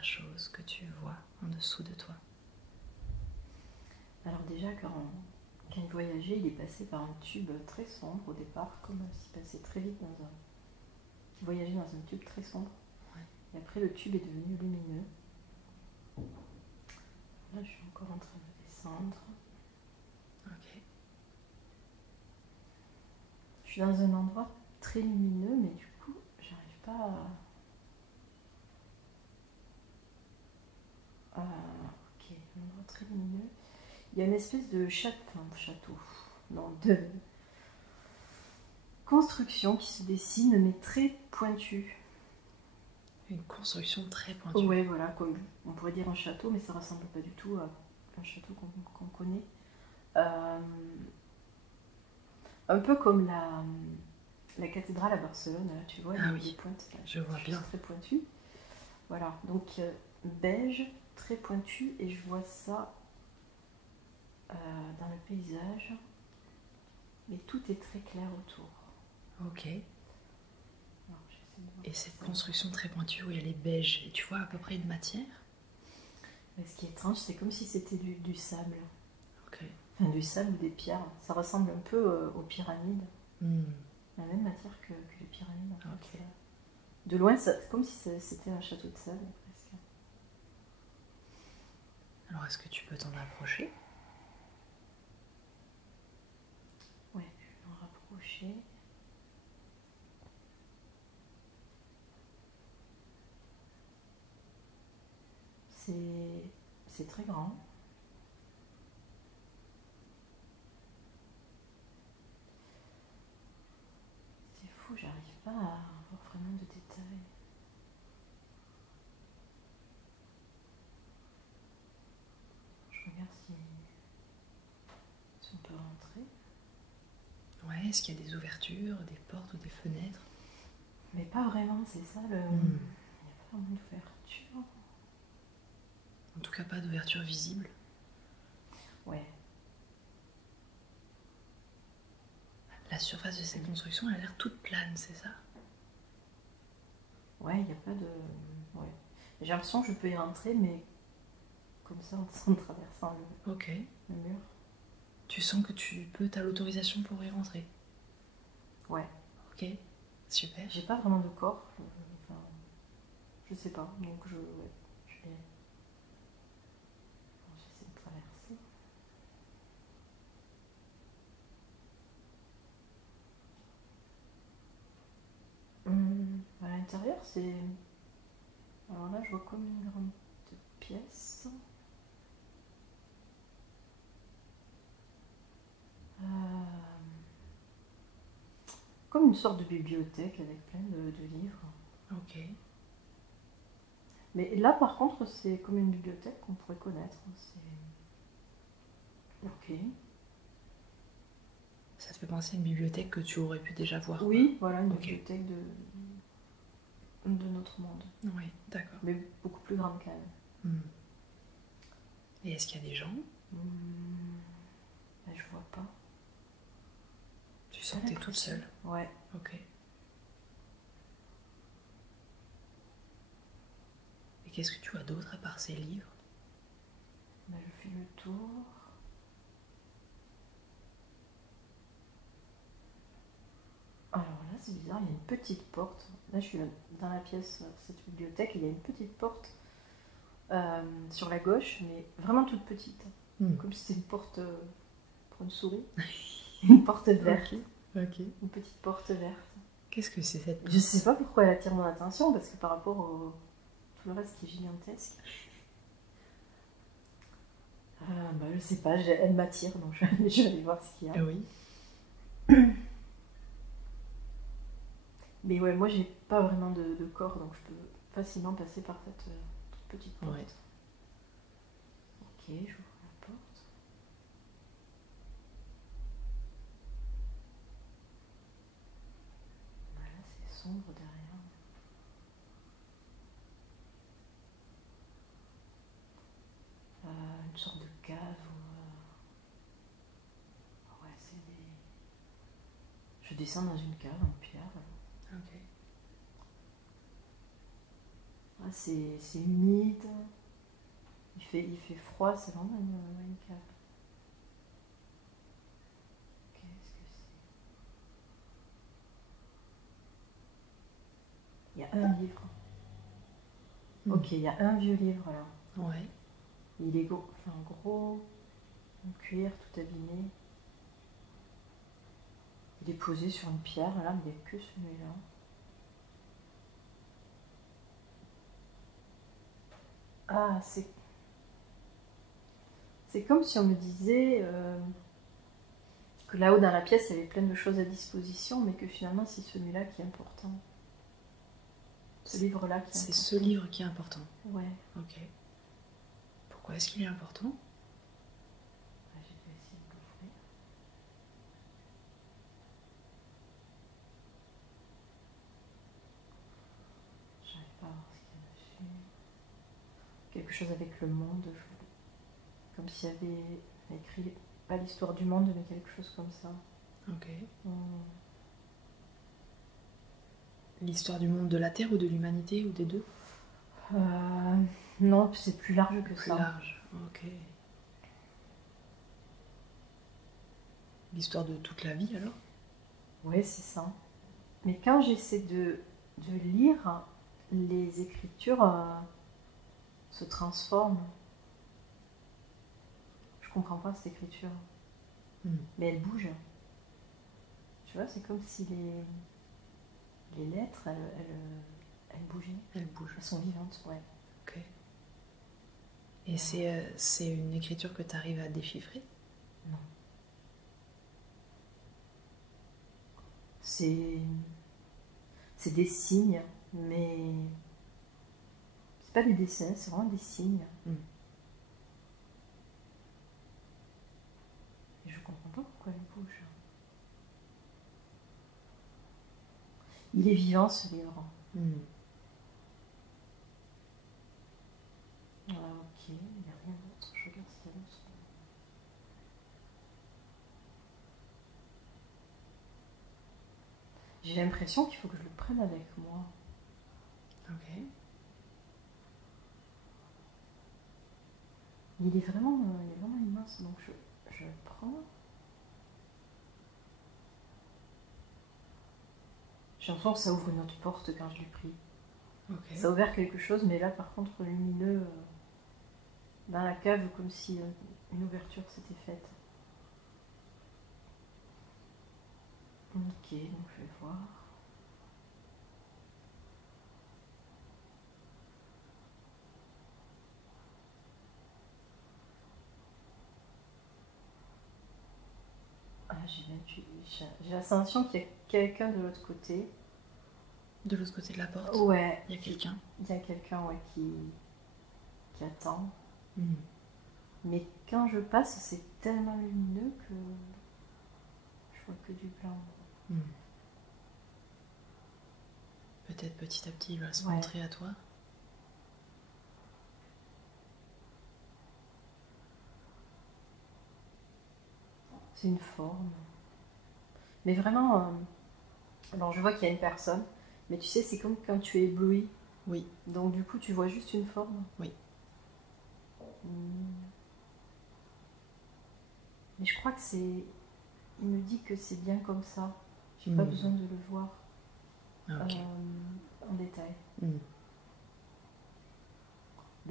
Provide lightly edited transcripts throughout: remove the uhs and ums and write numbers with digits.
première chose que tu vois en dessous de toi? Alors déjà, quand il voyageait, il est passé par un tube très sombre au départ, comme s'il passait très vite dans un... Il voyageait dans un tube très sombre. Ouais. Et après, le tube est devenu lumineux. Là, je suis encore en train de descendre. Ok. Je suis dans un endroit très lumineux, mais du coup, j'arrive pas Ok, un endroit très lumineux. Il y a une espèce de château, non, de construction qui se dessine, mais très pointue. Une construction très pointue. Ouais, voilà, comme on pourrait dire un château, mais ça ressemble pas du tout à un château qu'on connaît. Un peu comme la cathédrale à Barcelone, là, tu vois, Ah les oui, pointes. Là, je vois bien. Très pointues. Voilà, donc beige, très pointu, et je vois ça dans le paysage, mais tout est très clair autour. Ok. Alors, j'essaie de voir Et cette ça. construction très pointue où elle est beige, et tu vois à peu près une matière? Mais ce qui est étrange, c'est comme si c'était du sable. Ok. Enfin, du sable ou des pierres. Ça ressemble un peu aux pyramides. Hmm. La même matière que les pyramides. En fait. Ok. De loin, c'est comme si c'était un château de sable, presque. Alors est-ce que tu peux t'en approcher? Ouais, je vais m'en rapprocher. C'est très grand. C'est fou, j'arrive pas à avoir vraiment de détails. Je regarde si on peut rentrer. Ouais, est-ce qu'il y a des ouvertures, des portes ou des fenêtres? Mais pas vraiment, c'est ça le... Hmm. Il n'y a pas vraiment d'ouverture. En tout cas pas d'ouverture visible. Ouais. La surface de cette construction elle a l'air toute plane, c'est ça? Ouais, il n'y a pas de... Ouais. J'ai l'impression que je peux y rentrer, mais comme ça, en traversant Ok. le mur. Tu sens que t'as l'autorisation pour y rentrer? Ouais. Ok, super. J'ai pas vraiment de corps. Enfin, je sais pas. Donc je vais... J'essaie de traverser. À l'intérieur, c'est... Alors là, je vois comme une grande pièce. Comme une sorte de bibliothèque avec plein de livres. Ok. Mais là, par contre, c'est comme une bibliothèque qu'on pourrait connaître. Ok. Ça te fait penser à une bibliothèque que tu aurais pu déjà voir? Oui, voilà, une Ok. bibliothèque de notre monde. Oui, d'accord. Mais beaucoup plus grande quand même. Hmm. Et est-ce qu'il y a des gens? Ben, je vois pas. Tu sens que t'es toute seule? Ouais. Ok. Et qu'est-ce que tu vois d'autre à part ces livres? Ben, je fais le tour. Alors là, c'est bizarre, il y a une petite porte. Là, je suis dans la pièce, cette bibliothèque, il y a une petite porte sur la gauche, mais vraiment toute petite. Comme si c'était une porte pour une souris. Une porte verte. Ok. Une petite porte verte. Qu'est-ce que c'est cette porte? Je sais pas pourquoi elle attire mon attention, parce que par rapport au tout le reste qui est gigantesque. Bah, je sais pas, elle m'attire, donc je vais aller voir ce qu'il y a. Oui. Mais ouais, moi j'ai pas vraiment de corps, donc je peux facilement passer par cette petite porte. Ouais. Ok, j'ouvre la porte. Voilà, c'est sombre derrière. Une sorte de cave où... Ouais, c'est des... Je descends dans une cave en pierre. Ok. Ah, c'est humide. Il fait froid, c'est vraiment une cave. Qu'est-ce que c'est? Il y a un livre. Ok, il y a un vieux livre là. Ouais. Il est gros, en cuir, tout abîmé. Il est posé sur une pierre, là, mais il n'y a que celui-là. Ah, c'est comme si on me disait que là-haut dans la pièce, il y avait plein de choses à disposition, mais que finalement, c'est celui-là qui est important. Ce livre-là qui est important. C'est ce livre qui est important. Ouais. Ok. Pourquoi est-ce qu'il est important? Je vais essayer de l'ouvrir. J'arrive pas à voir ce qu'il y a dessus. Quelque chose avec le monde. Comme s'il y avait écrit, pas l'histoire du monde, mais quelque chose comme ça. Ok. L'histoire du monde de la Terre ou de l'humanité ou des deux? Non, c'est plus large que Plus ça. large, ok. L'histoire de toute la vie alors? Oui, c'est ça. Mais quand j'essaie de lire, les écritures se transforment. Je comprends pas cette écriture. Mais elle bouge. Tu vois, c'est comme si les lettres, elles bougeaient. Elles bougent. Elles sont vivantes, ouais. Ok. Et c'est une écriture que tu arrives à déchiffrer? Non. C'est des signes, mais c'est pas des dessins, c'est vraiment des signes. Et je comprends pas pourquoi elle bouge. Il est vivant ce livre. Ok, il n'y a rien d'autre. Je regarde si y a d'autre. J'ai l'impression qu'il faut que je le prenne avec moi. Ok. Il est vraiment immense, donc je le prends. J'ai l'impression que ça ouvre une autre porte quand je l'ai pris. Okay. Ça a ouvert quelque chose, mais là par contre lumineux dans la cave, comme si une ouverture s'était faite. Ok, donc je vais voir. Ah, j'ai la sensation qu'il y a quelqu'un de l'autre côté. De l'autre côté de la porte? Ouais. Il y a quelqu'un? Il y a quelqu'un, ouais, qui attend. Mm. Mais quand je passe, c'est tellement lumineux que je vois que du blanc. Mm. Peut-être petit à petit il va se montrer à toi. C'est une forme. Mais vraiment, alors je vois qu'il y a une personne, mais tu sais, c'est comme quand tu es ébloui. Oui. Donc du coup, tu vois juste une forme. Oui. Mais je crois que c'est... Il me dit que c'est bien comme ça. J'ai pas besoin de le voir en détail. Le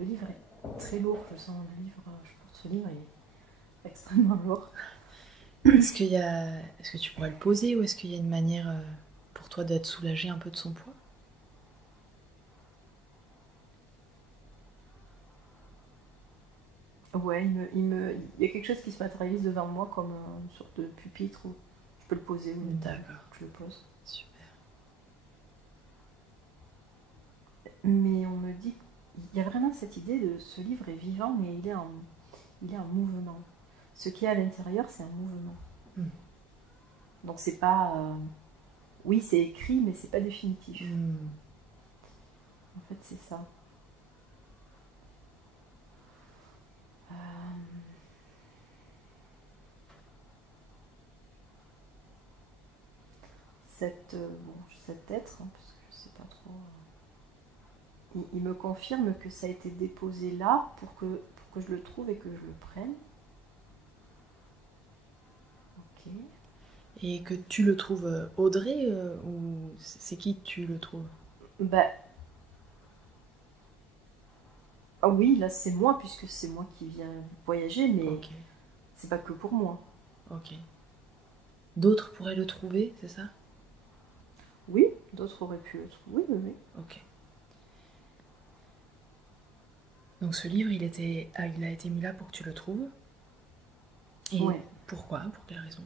livre est très lourd, je sens le livre. Je porte ce livre, il est extrêmement lourd. Est-ce que tu pourrais le poser ou est-ce qu'il y a une manière pour toi d'être soulagée un peu de son poids? Ouais, il y a quelque chose qui se matérialise devant moi comme une sorte de pupitre où je peux le poser. D'accord. Je le pose. Super. Mais on me dit qu'il y a vraiment cette idée de ce livre est vivant, mais il est en mouvement. Ce qu'il y a à l'intérieur, c'est un mouvement. Donc c'est pas... Oui, c'est écrit, mais c'est pas définitif. En fait, c'est ça. Cet être, hein, parce que je sais pas trop... il me confirme que ça a été déposé là pour que je le trouve et que je le prenne. Ok. Et que tu le trouves Audrey ou c'est qui tu le trouves? Bah, ah oui, là c'est moi, puisque c'est moi qui viens voyager, mais Ok, c'est pas que pour moi. ok. D'autres pourraient le trouver, c'est ça? Oui, d'autres auraient pu le trouver, oui, oui. Ok. Donc ce livre, il a été mis là pour que tu le trouves. Et Ouais. pourquoi? Pour quelle raison?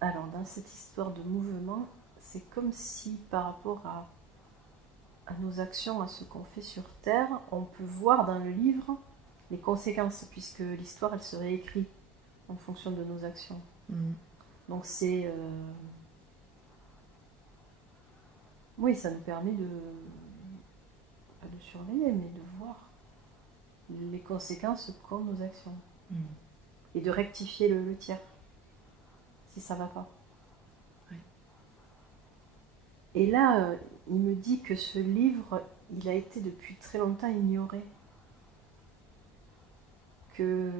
Alors, dans cette histoire de mouvement, c'est comme si par rapport à nos actions, à ce qu'on fait sur Terre, on peut voir dans le livre les conséquences, puisque l'histoire, elle se réécrit en fonction de nos actions. Donc c'est... Oui, ça nous permet de surveiller, mais de voir les conséquences qu'ont nos actions. Et de rectifier le tir, si ça va pas. Ouais. Et là, il me dit que ce livre, il a été depuis très longtemps ignoré. Que...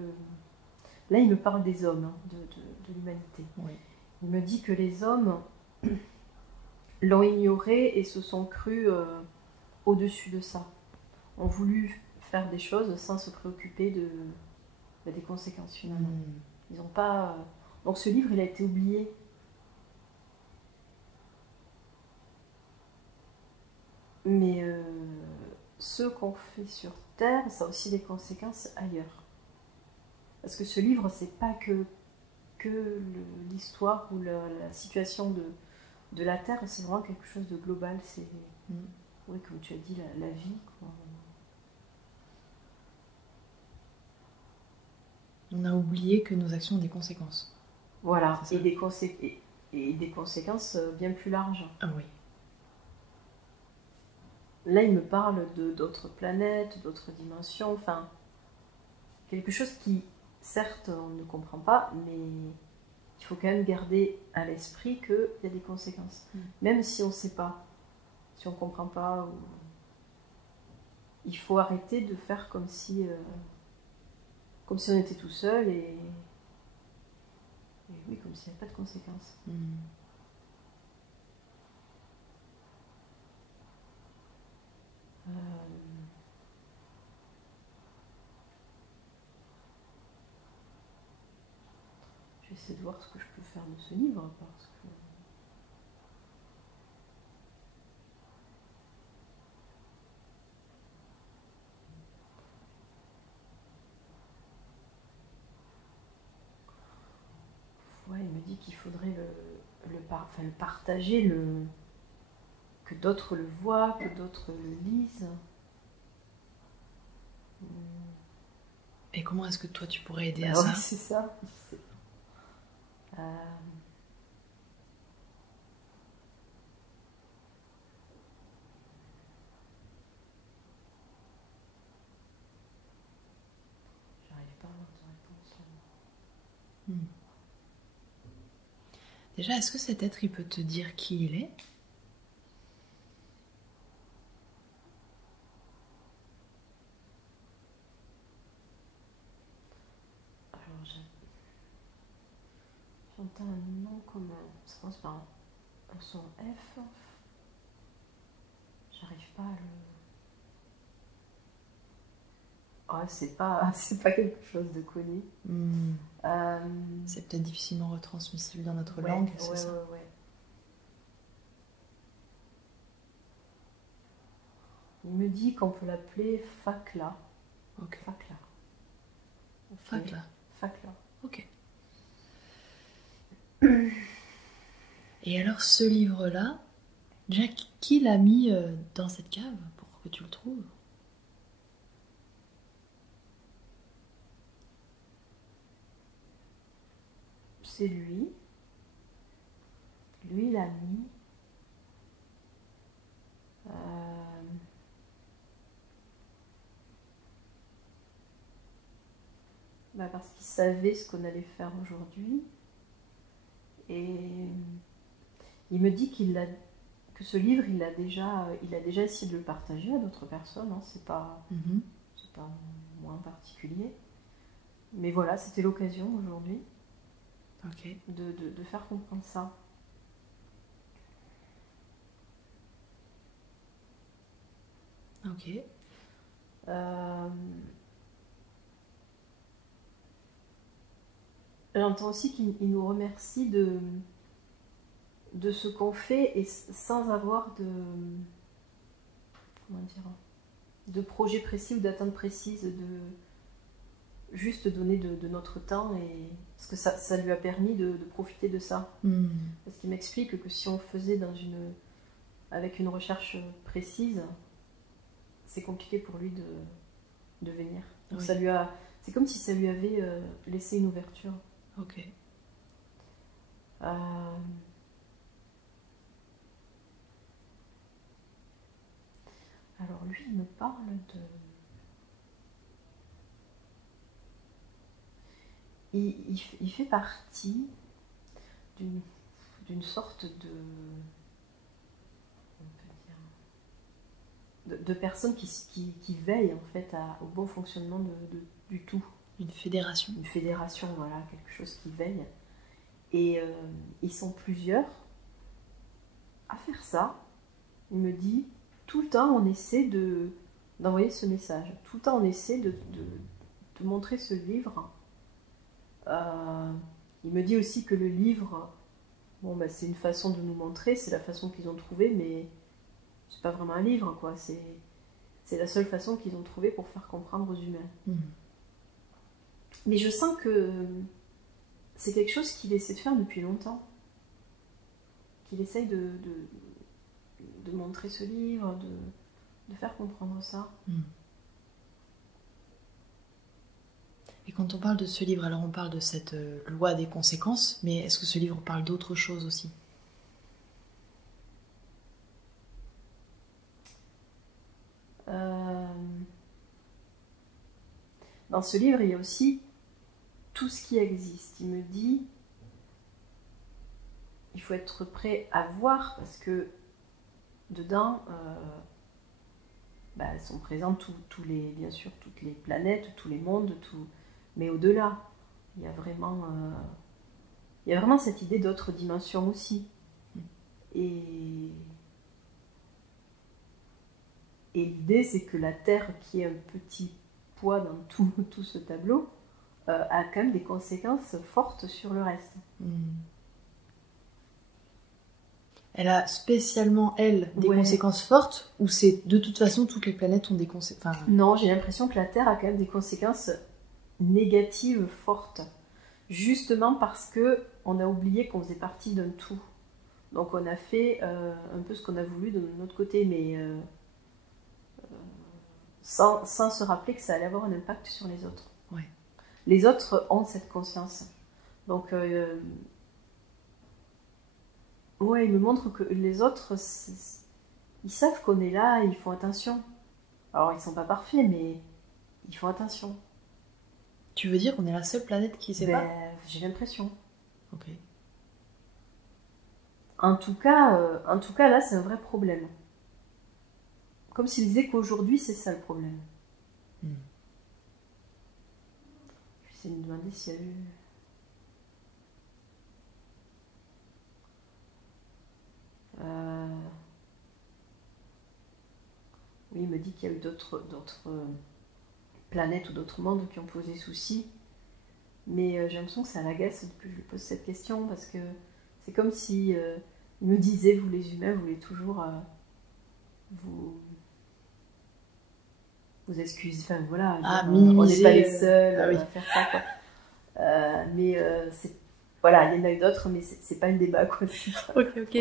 Là, il me parle des hommes, hein, de l'humanité. Oui. Il me dit que les hommes l'ont ignoré et se sont crus au-dessus de ça. Ont voulu faire des choses sans se préoccuper des conséquences finalement. Ils ont pas... Donc ce livre, il a été oublié. Mais ce qu'on fait sur Terre, ça a aussi des conséquences ailleurs. Parce que ce livre, c'est pas que l'histoire ou la situation de la Terre, c'est vraiment quelque chose de global. C'est, oui, comme tu as dit, la vie, quoi. On a oublié que nos actions ont des conséquences. Voilà, et des conséquences bien plus larges. Ah oui. Là, il me parle d'autres planètes, d'autres dimensions, enfin, quelque chose qui, certes, on ne comprend pas, mais il faut quand même garder à l'esprit qu'il y a des conséquences. Même si on ne sait pas, si on ne comprend pas, il faut arrêter de faire comme si on était tout seul et oui, comme s'il n'y avait pas de conséquences. Je vais essayer de voir ce que je peux faire de ce livre, parce que... Ouais, il me dit qu'il faudrait le partager, que d'autres le voient, que d'autres le lisent. Et comment est-ce que toi tu pourrais aider à Ouais, ça? c'est ça. J'arrive pas à avoir de réponse là. Déjà, est-ce que cet être, il peut te dire qui il est? Alors, j'entends un nom comme ça commence par un son F. J'arrive pas à le... Ah, c'est pas quelque chose de connu. C'est peut-être difficilement retransmissible dans notre Ouais, langue, c'est ça? Ouais. Il me dit qu'on peut l'appeler Fakla. Ok. Fakla. Fakla. Fakla. Ok. Et alors, ce livre-là, déjà, qui l'a mis dans cette cave pour que tu le trouves? C'est lui. Lui, il a mis. Parce qu'il savait ce qu'on allait faire aujourd'hui. Et il me dit que ce livre, il a déjà essayé de le partager à d'autres personnes. Hein. C'est pas moi en particulier. Mais voilà, c'était l'occasion aujourd'hui de faire comprendre ça. Ok. J'entends aussi qu'il nous remercie de ce qu'on fait et sans avoir de projet précis ou d'atteinte précise, de juste donner de notre temps, et parce que ça lui a permis de profiter de ça. Parce qu'il m'explique que si on faisait avec une recherche précise, c'est compliqué pour lui de venir. Donc c'est comme si ça lui avait laissé une ouverture. Ok. Alors lui, il me parle de... Il fait partie d'une sorte de personnes qui veillent en fait au bon fonctionnement du tout. Une fédération. Une fédération, voilà, quelque chose qui veille. Et ils sont plusieurs à faire ça. Il me dit, tout le temps on essaie d'envoyer ce message. Tout le temps on essaie de montrer ce livre. Il me dit aussi que le livre, c'est une façon de nous montrer, c'est la façon qu'ils ont trouvée, mais c'est pas vraiment un livre, quoi. C'est la seule façon qu'ils ont trouvée pour faire comprendre aux humains. Mais je sens que c'est quelque chose qu'il essaie de faire depuis longtemps. Qu'il essaye de montrer ce livre, de faire comprendre ça. Et quand on parle de ce livre, alors on parle de cette loi des conséquences, mais est-ce que ce livre parle d'autre chose aussi ? Dans ce livre, il y a aussi tout ce qui existe. Il me dit, il faut être prêt à voir, parce que dedans, elles sont présentes bien sûr toutes les planètes, tous les mondes, mais au-delà, il y a vraiment cette idée d'autres dimensions aussi. Et l'idée, c'est que la Terre, qui est un petit poids dans tout ce tableau, a quand même des conséquences fortes sur le reste. Elle a spécialement, elle, des conséquences fortes, ou c'est de toute façon toutes les planètes ont des conséquences... Non, j'ai l'impression que la Terre a quand même des conséquences négatives fortes. Justement parce qu'on a oublié qu'on faisait partie d'un tout. Donc on a fait un peu ce qu'on a voulu de notre côté, mais sans se rappeler que ça allait avoir un impact sur les autres. Ouais. Les autres ont cette conscience. Donc, il me montre que les autres, ils savent qu'on est là, ils font attention. Alors, ils sont pas parfaits, mais ils font attention. Tu veux dire qu'on est la seule planète qui sait pas ? J'ai l'impression. Ok. En tout cas, là, c'est un vrai problème. Comme s'il disait qu'aujourd'hui, c'est ça le problème. J'essaie de me demander s'il y a eu... Oui, il me dit qu'il y a eu d'autres planètes ou d'autres mondes qui ont posé souci. Mais j'ai l'impression que ça l'agace que je lui pose cette question, parce que c'est comme si il me disait, vous les humains, vous voulez toujours vous excusez, enfin voilà, on n'est pas les seuls à faire ça, quoi. Mais voilà, il y en a eu d'autres, mais c'est pas le débat, quoi. Ok.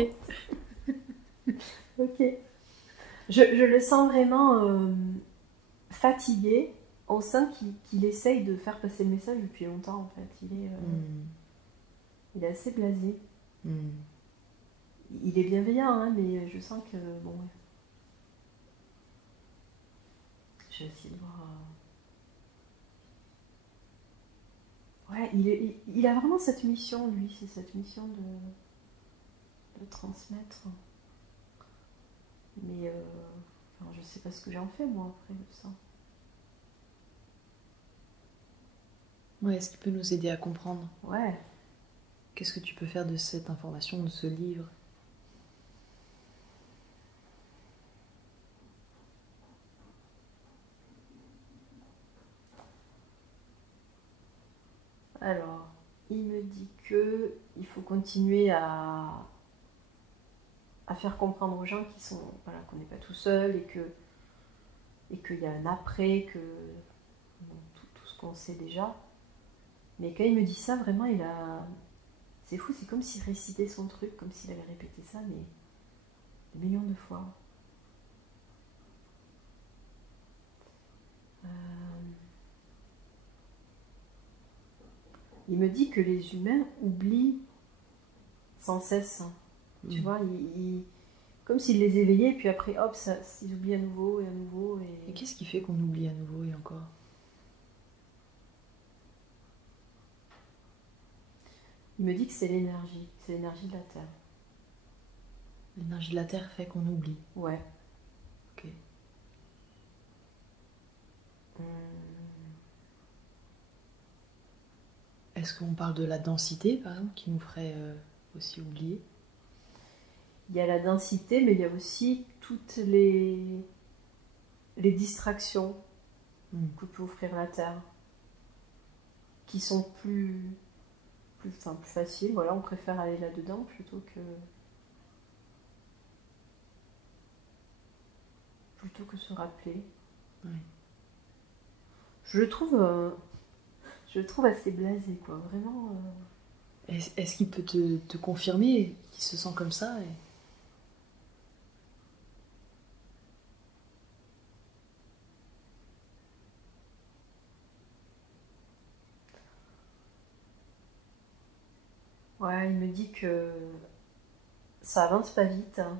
Ok. Je le sens vraiment fatigué. On sent qu'il essaye de faire passer le message depuis longtemps, en fait. Il est assez blasé. Il est bienveillant, hein, mais je sens que, bon... Je vais essayer de voir... Ouais, il a vraiment cette mission, lui, c'est cette mission de transmettre. Mais enfin, je sais pas ce que j'en fais, moi, après de ça. Ouais, est-ce qu'il peut nous aider à comprendre? Ouais. Qu'est-ce que tu peux faire de cette information, de ce livre? Alors, il me dit que il faut continuer à faire comprendre aux gens qui sont, voilà, qu'on n'est pas tout seul et qu'il y a un après, que bon, tout ce qu'on sait déjà. Mais quand il me dit ça, vraiment, c'est fou, c'est comme s'il récitait son truc, comme s'il avait répété ça, mais des millions de fois. Il me dit que les humains oublient sans cesse. Tu vois, comme s'il les éveillait, puis après, hop, ils oublient à nouveau et à nouveau. Et qu'est-ce qui fait qu'on oublie à nouveau et encore? Il me dit que c'est l'énergie de la Terre. L'énergie de la Terre fait qu'on oublie. Ouais. Ok. Est-ce qu'on parle de la densité, par exemple, qui nous ferait aussi oublier? Il y a la densité, mais il y a aussi toutes les distractions que peut offrir la Terre, qui sont plus faciles. Voilà, on préfère aller là-dedans plutôt que se rappeler. Ouais. Je le trouve assez blasé, quoi. Vraiment. Est-ce qu'il peut te confirmer qu'il se sent comme ça Ouais, il me dit que ça avance pas vite. Hein.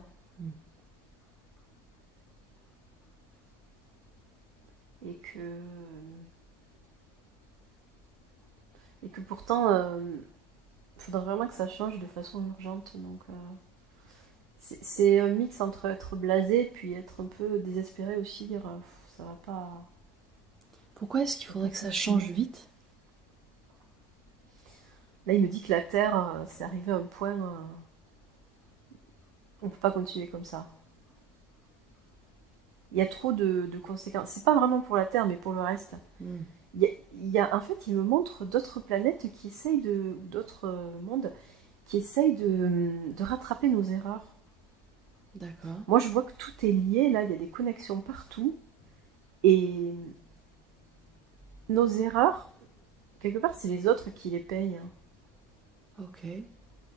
Et que pourtant, il faudrait vraiment que ça change de façon urgente. Donc, c'est un mix entre être blasé puis être un peu désespéré aussi, dire ça va pas. Pourquoi est-ce qu'il faudrait que ça change vite? Là, il me dit que la Terre, c'est arrivé à un point, on peut pas continuer comme ça. Il y a trop de conséquences. C'est pas vraiment pour la Terre, mais pour le reste. En fait, il me montre d'autres planètes qui essayent ou d'autres mondes qui essayent de rattraper nos erreurs. D'accord. Moi, je vois que tout est lié, là, il y a des connexions partout. Et nos erreurs, quelque part, c'est les autres qui les payent. Ok.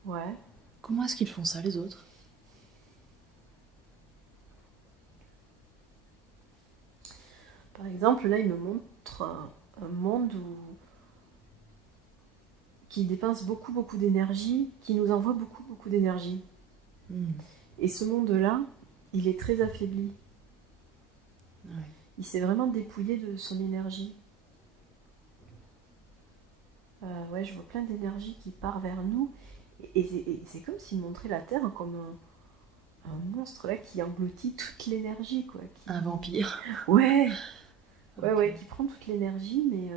Ouais. Comment est-ce qu'ils font ça, les autres? Par exemple, là, il me montre un monde qui dépense beaucoup, beaucoup d'énergie, qui nous envoie beaucoup, beaucoup d'énergie. Et ce monde-là, il est très affaibli. Ouais. Il s'est vraiment dépouillé de son énergie. Ouais, je vois plein d'énergie qui part vers nous. Et c'est comme s'il montrait la Terre comme un monstre là qui engloutit toute l'énergie, quoi. Un vampire. Ouais. Okay. Ouais, qui prend toute l'énergie, mais...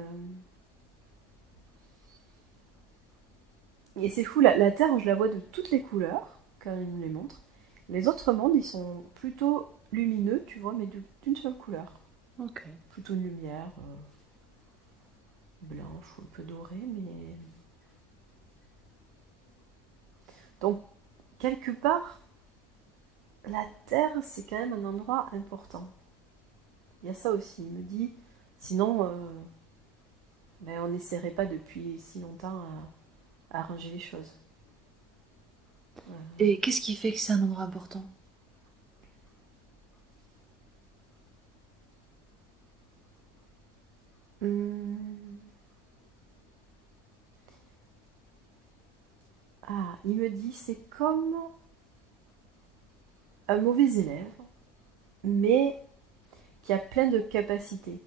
Et c'est fou, la Terre, je la vois de toutes les couleurs, quand il nous les montre. Les autres mondes, ils sont plutôt lumineux, tu vois, mais d'une seule couleur. Ok. Plutôt une lumière blanche ou un peu dorée, mais... Donc, quelque part, la Terre, c'est quand même un endroit important. Il y a ça aussi, il me dit, sinon, on n'essaierait pas depuis si longtemps à arranger les choses. Et qu'est-ce qui fait que c'est un endroit important? Ah, il me dit, c'est comme un mauvais élève, mais qui a plein de capacités.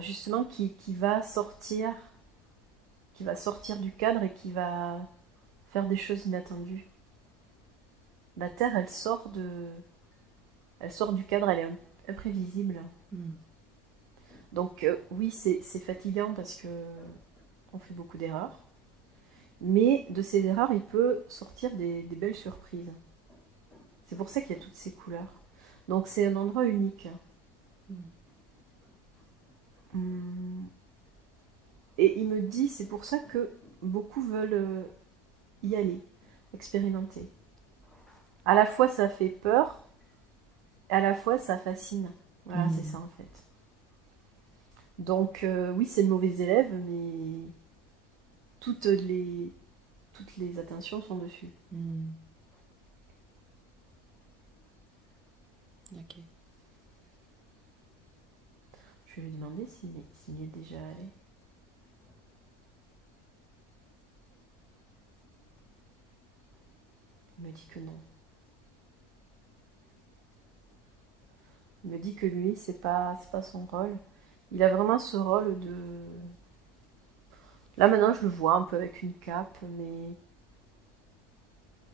Justement, qui va sortir va sortir du cadre et qui va faire des choses inattendues. La Terre, elle sort du cadre, elle est imprévisible. Donc oui, c'est fatigant parce que on fait beaucoup d'erreurs. Mais de ces erreurs, il peut sortir des belles surprises. C'est pour ça qu'il y a toutes ces couleurs. Donc c'est un endroit unique. Et il me dit, c'est pour ça que beaucoup veulent y aller, expérimenter. À la fois ça fait peur, et à la fois ça fascine. Voilà, c'est ça en fait. Donc oui, c'est le mauvais élève, mais toutes les attentions sont dessus. Ok. Je vais lui demander s'il y est déjà allé. Il me dit que non. Il me dit que lui, c'est pas son rôle. Il a vraiment ce rôle de... Là maintenant, je le vois un peu avec une cape, mais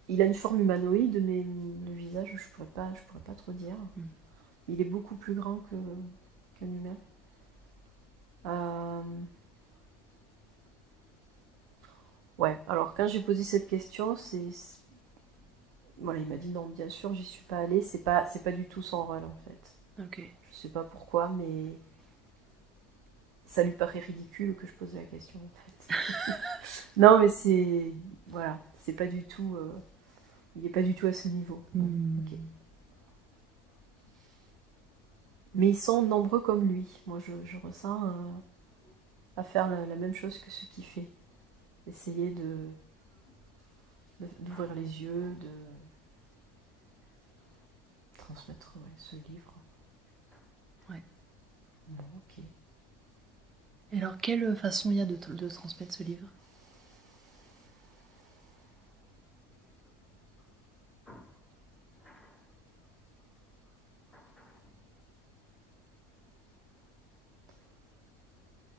il a une forme humanoïde, mais le visage, je pourrais pas trop dire. Il est beaucoup plus grand qu'un humain. Ouais, alors quand j'ai posé cette question, voilà, il m'a dit non, bien sûr, j'y suis pas allée, c'est pas du tout son rôle en fait. Ok. Je sais pas pourquoi, mais ça lui paraît ridicule que je pose la question en fait. Non, mais voilà, c'est pas du tout, il est pas du tout à ce niveau. Ok. Mais ils sont nombreux comme lui. Moi, je ressens à faire la même chose que ce qu'il fait. Essayer d'ouvrir les yeux, de transmettre ce livre. Ouais. Bon, ok. Et alors, quelle façon il y a de transmettre ce livre?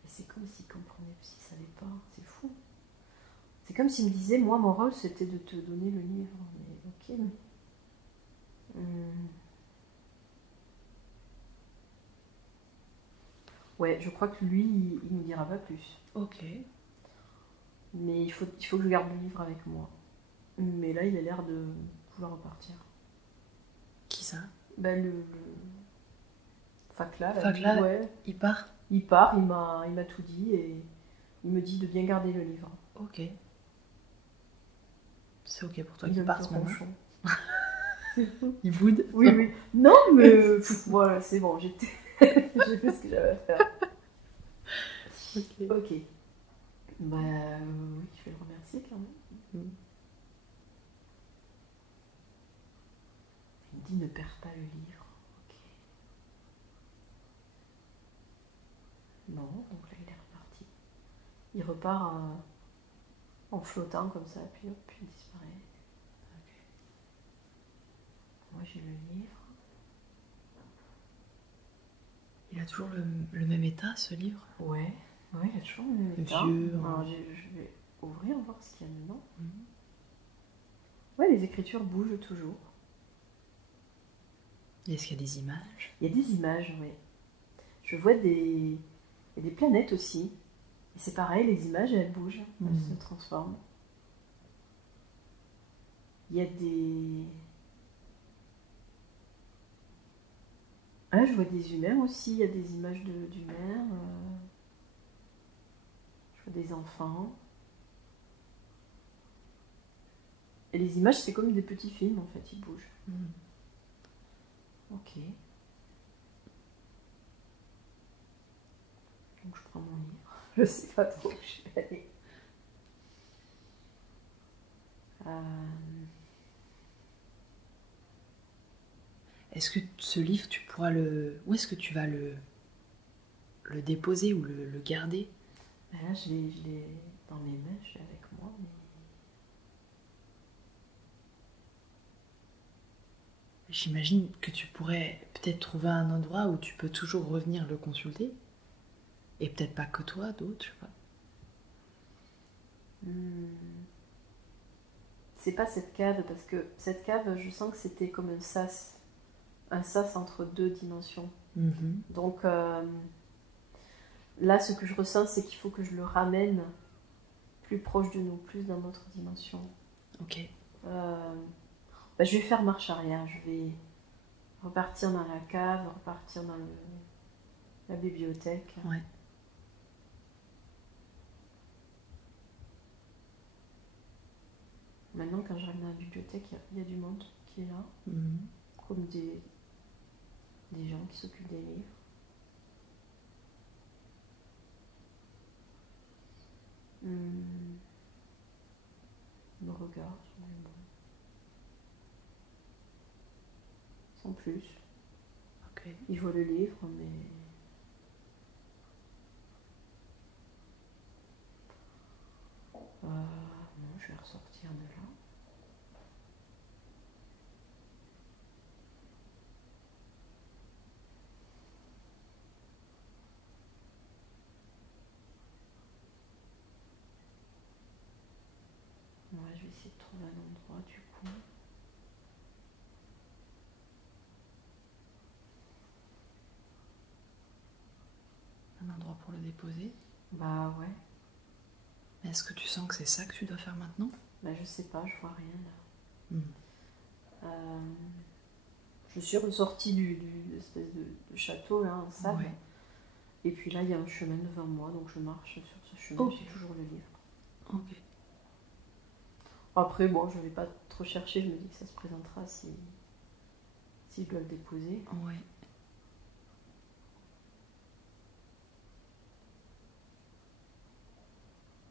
Et c'est comme s'il comprenait, s'il savait pas. C'est fou. C'est comme s'il me disait, moi, mon rôle, c'était de te donner le livre. Mais ok. Ouais, je crois que lui, il ne me dira pas plus. Ok. Mais il faut que je garde le livre avec moi. Mais là, il a l'air de vouloir repartir. Qui ça? Ben, le Fakla, Fakla, ouais. il part? Il part, il m'a tout dit et il me dit de bien garder le livre. Ok. C'est ok pour toi qu'il parte maintenant? Il boude? Oui, oui. Non, mais voilà, c'est bon, j'ai fait ce que j'avais à faire. Ok. Bah oui, je vais le remercier quand même. Il me dit ne perds pas le livre. Ok. Non, donc là il est reparti. Il repart en flottant comme ça, puis hop, puis il disparaît. Ok. Moi j'ai le livre. Il a toujours le même état, ce livre? Ouais, il a toujours le même état. Vieux. Alors, je vais ouvrir, voir ce qu'il y a dedans. Ouais, les écritures bougent toujours. Est-ce qu'il y a des images? Il y a des images, oui. Je vois il y a des planètes aussi. Et c'est pareil, les images, elles bougent, elles se transforment. Il y a des... Ah, je vois des humains aussi, il y a des images d'humains. Je vois des enfants. Et les images, c'est comme des petits films, en fait, ils bougent. Ok. Donc je prends mon livre. Je sais pas trop où je vais aller. Est-ce que ce livre, tu pourras où est-ce que tu vas le déposer ou le garder? Ben là, je l'ai dans mes mains, je l'ai avec moi. Mais... J'imagine que tu pourrais peut-être trouver un endroit où tu peux toujours revenir le consulter. Et peut-être pas que toi, d'autres, je sais pas. C'est pas cette cave, parce que cette cave, je sens que c'était comme un sas entre deux dimensions. Donc là, ce que je ressens, c'est qu'il faut que je le ramène plus proche de nous, plus dans notre dimension. Ok. Je vais faire marche arrière, je vais repartir dans la cave, repartir dans la bibliothèque. Ouais. Maintenant, quand j'arrive dans la bibliothèque, il y a du monde qui est là, comme des gens qui s'occupent des livres. Me regarde sur les mots. Sans plus. Ok. Il voit le livre, mais... non, je vais ressortir de là. Ouais, je vais essayer de trouver un endroit du coup. Un endroit pour le déposer. Bah ouais. Mais est-ce que tu sens que c'est ça que tu dois faire maintenant? Bah je sais pas, je vois rien là. Je suis ressortie du espèce de château là, en sable. Ouais. Et puis là, il y a un chemin devant moi, donc je marche sur ce chemin, j'ai toujours le livre. Ok. Après, bon, je vais pas trop chercher, je me dis que ça se présentera si je dois le déposer. Ouais.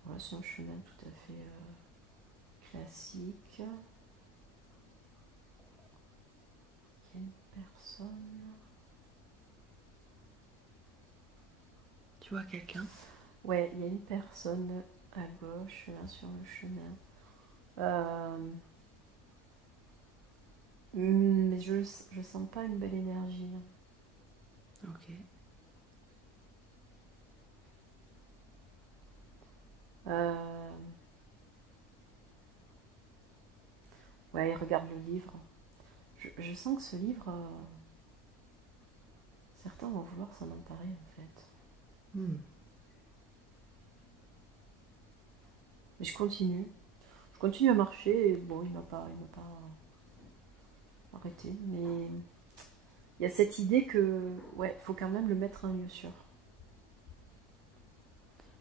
Voilà, c'est un chemin tout à fait classique. Il y a une personne. Tu vois quelqu'un? Ouais, il y a une personne à gauche, là, sur le chemin. Mais je sens pas une belle énergie. Ok. Ouais, il regarde le livre. Je sens que ce livre, certains vont vouloir s'en emparer en fait. Mais je continue à marcher et bon, il m'a pas arrêté. Mais il y a cette idée que, ouais, faut quand même le mettre en lieu sûr.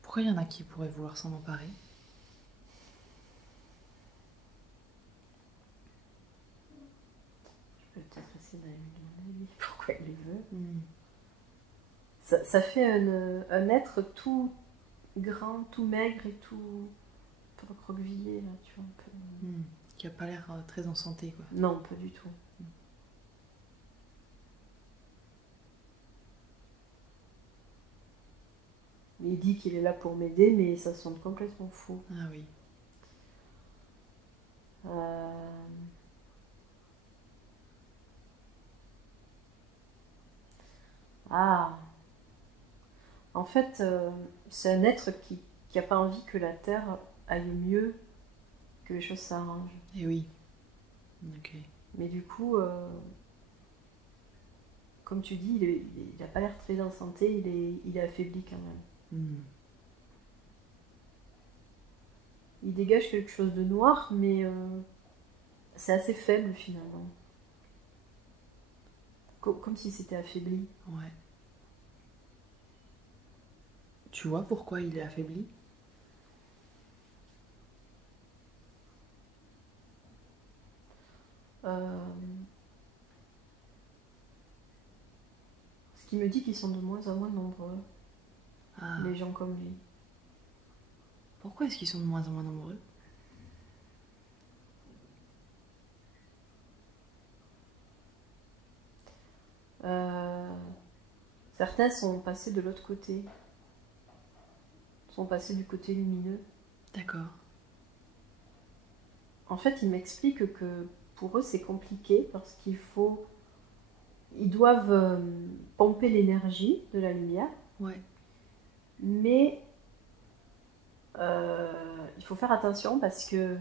Pourquoi il y en a qui pourraient vouloir s'en emparer? Je peux peut-être essayer d'aller lui demander pourquoi il les veut. Ça fait un être tout grand, tout maigre et tout recroquevillé, là, tu vois, un peu. Qui a pas l'air très en santé, quoi. Non, pas du tout. Il dit qu'il est là pour m'aider, mais ça sonne complètement fou. Ah oui. En fait, c'est un être qui n'a pas envie que la Terre aille mieux, que les choses s'arrangent. Eh oui. Ok. Mais du coup, comme tu dis, il n'a pas l'air très en santé, il est affaibli quand même. Il dégage quelque chose de noir, mais c'est assez faible finalement. Comme si c'était affaibli. Ouais. Tu vois pourquoi il est affaibli? Ce qui me dit qu'ils sont de moins en moins nombreux, les gens comme lui. Pourquoi est-ce qu'ils sont de moins en moins nombreux? Certains sont passés de l'autre côté, sont passés du côté lumineux. D'accord. En fait, il m'explique que pour eux c'est compliqué parce ils doivent pomper l'énergie de la lumière, Ouais. mais il faut faire attention parce que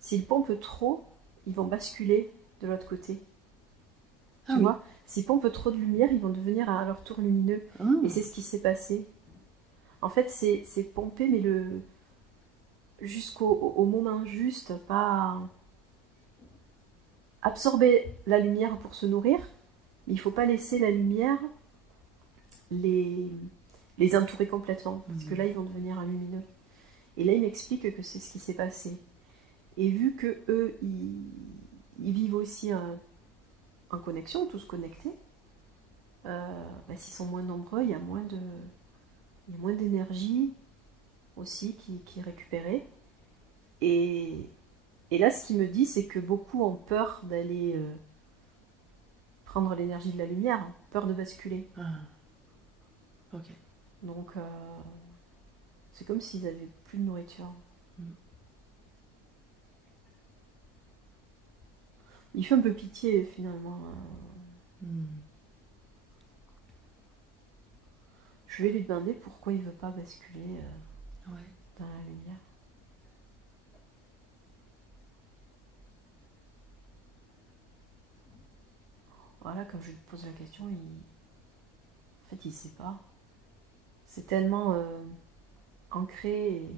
s'ils pompent trop, ils vont basculer de l'autre côté. Tu vois, s'ils pompent trop de lumière, ils vont devenir à leur tour lumineux. Et c'est ce qui s'est passé. En fait, c'est pomper, mais jusqu'au moment juste, pas absorber la lumière pour se nourrir, mais il ne faut pas laisser la lumière les entourer complètement, parce que là, ils vont devenir lumineux. Et là, il m'explique que c'est ce qui s'est passé. Et vu que eux, ils vivent aussi en connexion, tous connectés, s'ils sont moins nombreux, il y a moins d'énergie aussi qui est récupérée. Et là, ce qu'il me dit, c'est que beaucoup ont peur d'aller prendre l'énergie de la lumière, peur de basculer. Ok. Donc, c'est comme s'ils n'avaient plus de nourriture. Il fait un peu pitié, finalement. Je vais lui demander pourquoi il ne veut pas basculer dans la lumière. Voilà, comme je lui pose la question, en fait, il ne sait pas. C'est tellement ancré.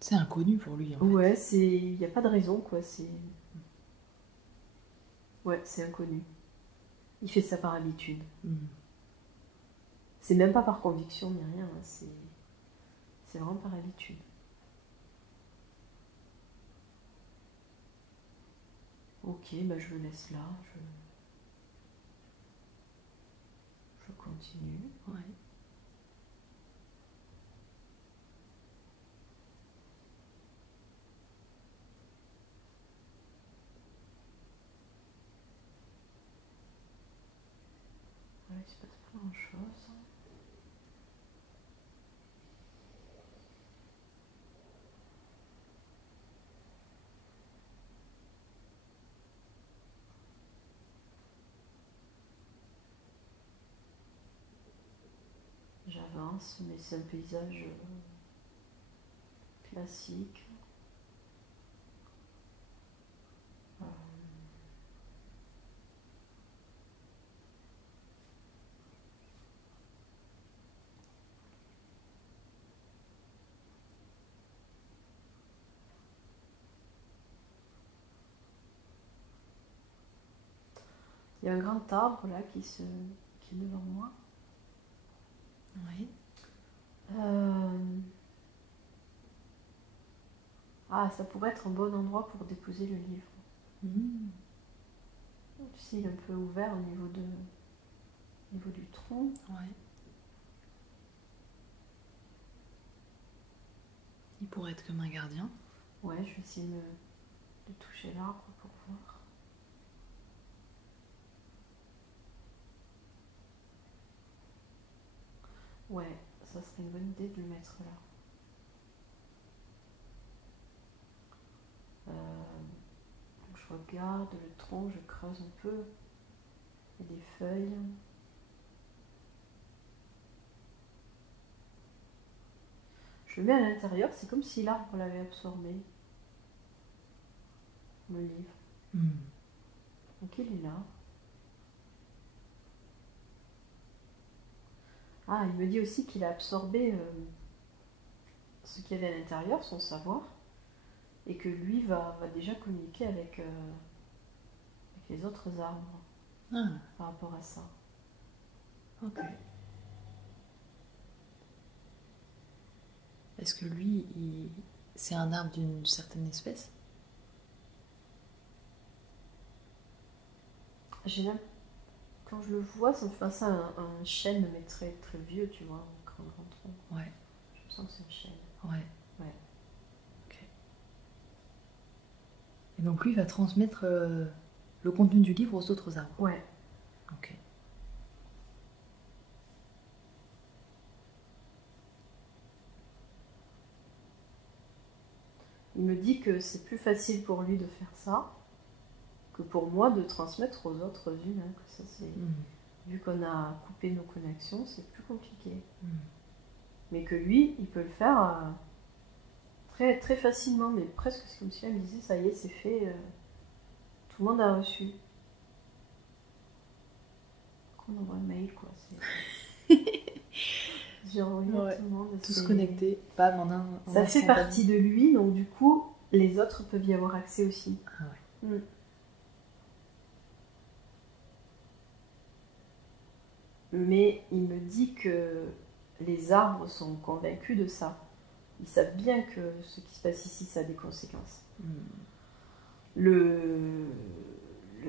C'est inconnu pour lui. Ouais, il n'y a pas de raison, quoi. Ouais, c'est inconnu. Il fait ça par habitude. C'est même pas par conviction ni rien, hein. C'est vraiment par habitude. Ok, je le laisse là. Je continue. Ouais. Il se passe pas grand chose. J'avance, mais c'est un paysage classique. Il y a un grand arbre là qui est devant moi. Oui. Ça pourrait être un bon endroit pour déposer le livre. Tu sais, il est un peu ouvert au niveau du tronc. Ouais. Il pourrait être comme un gardien. Ouais, je vais essayer de toucher l'arbre pour voir. Ouais, ça serait une bonne idée de le mettre là. Donc je regarde le tronc, je creuse un peu. Il y a des feuilles. Je le mets à l'intérieur, c'est comme si l'arbre l'avait absorbé. Le livre. Donc il est là. Il me dit aussi qu'il a absorbé ce qu'il y avait à l'intérieur, son savoir, et que lui va déjà communiquer avec les autres arbres par rapport à ça. Ok. Est-ce que lui, c'est un arbre d'une certaine espèce? Quand je le vois, ça me fait penser à un chêne, mais très, très vieux, tu vois, un grand tronc. Ouais. Je sens que c'est un chêne. Ouais. Ouais. Ok. Et donc lui va transmettre le contenu du livre aux autres arbres? Ouais. Ok. Il me dit que c'est plus facile pour lui de faire ça que pour moi de transmettre aux autres humains. Que ça, c'est... Vu qu'on a coupé nos connexions, c'est plus compliqué. Mais que lui, il peut le faire très, très facilement, mais presque c'est comme si elle me disait, ça y est, c'est fait, tout le monde a reçu. On envoie un mail, quoi. J'ai envoyé à tout le monde. Tous connectés, pas en ça fait partie de lui, donc du coup, les autres peuvent y avoir accès aussi. Ah ouais. Mais il me dit que les arbres sont convaincus de ça. Ils savent bien que ce qui se passe ici, ça a des conséquences. Le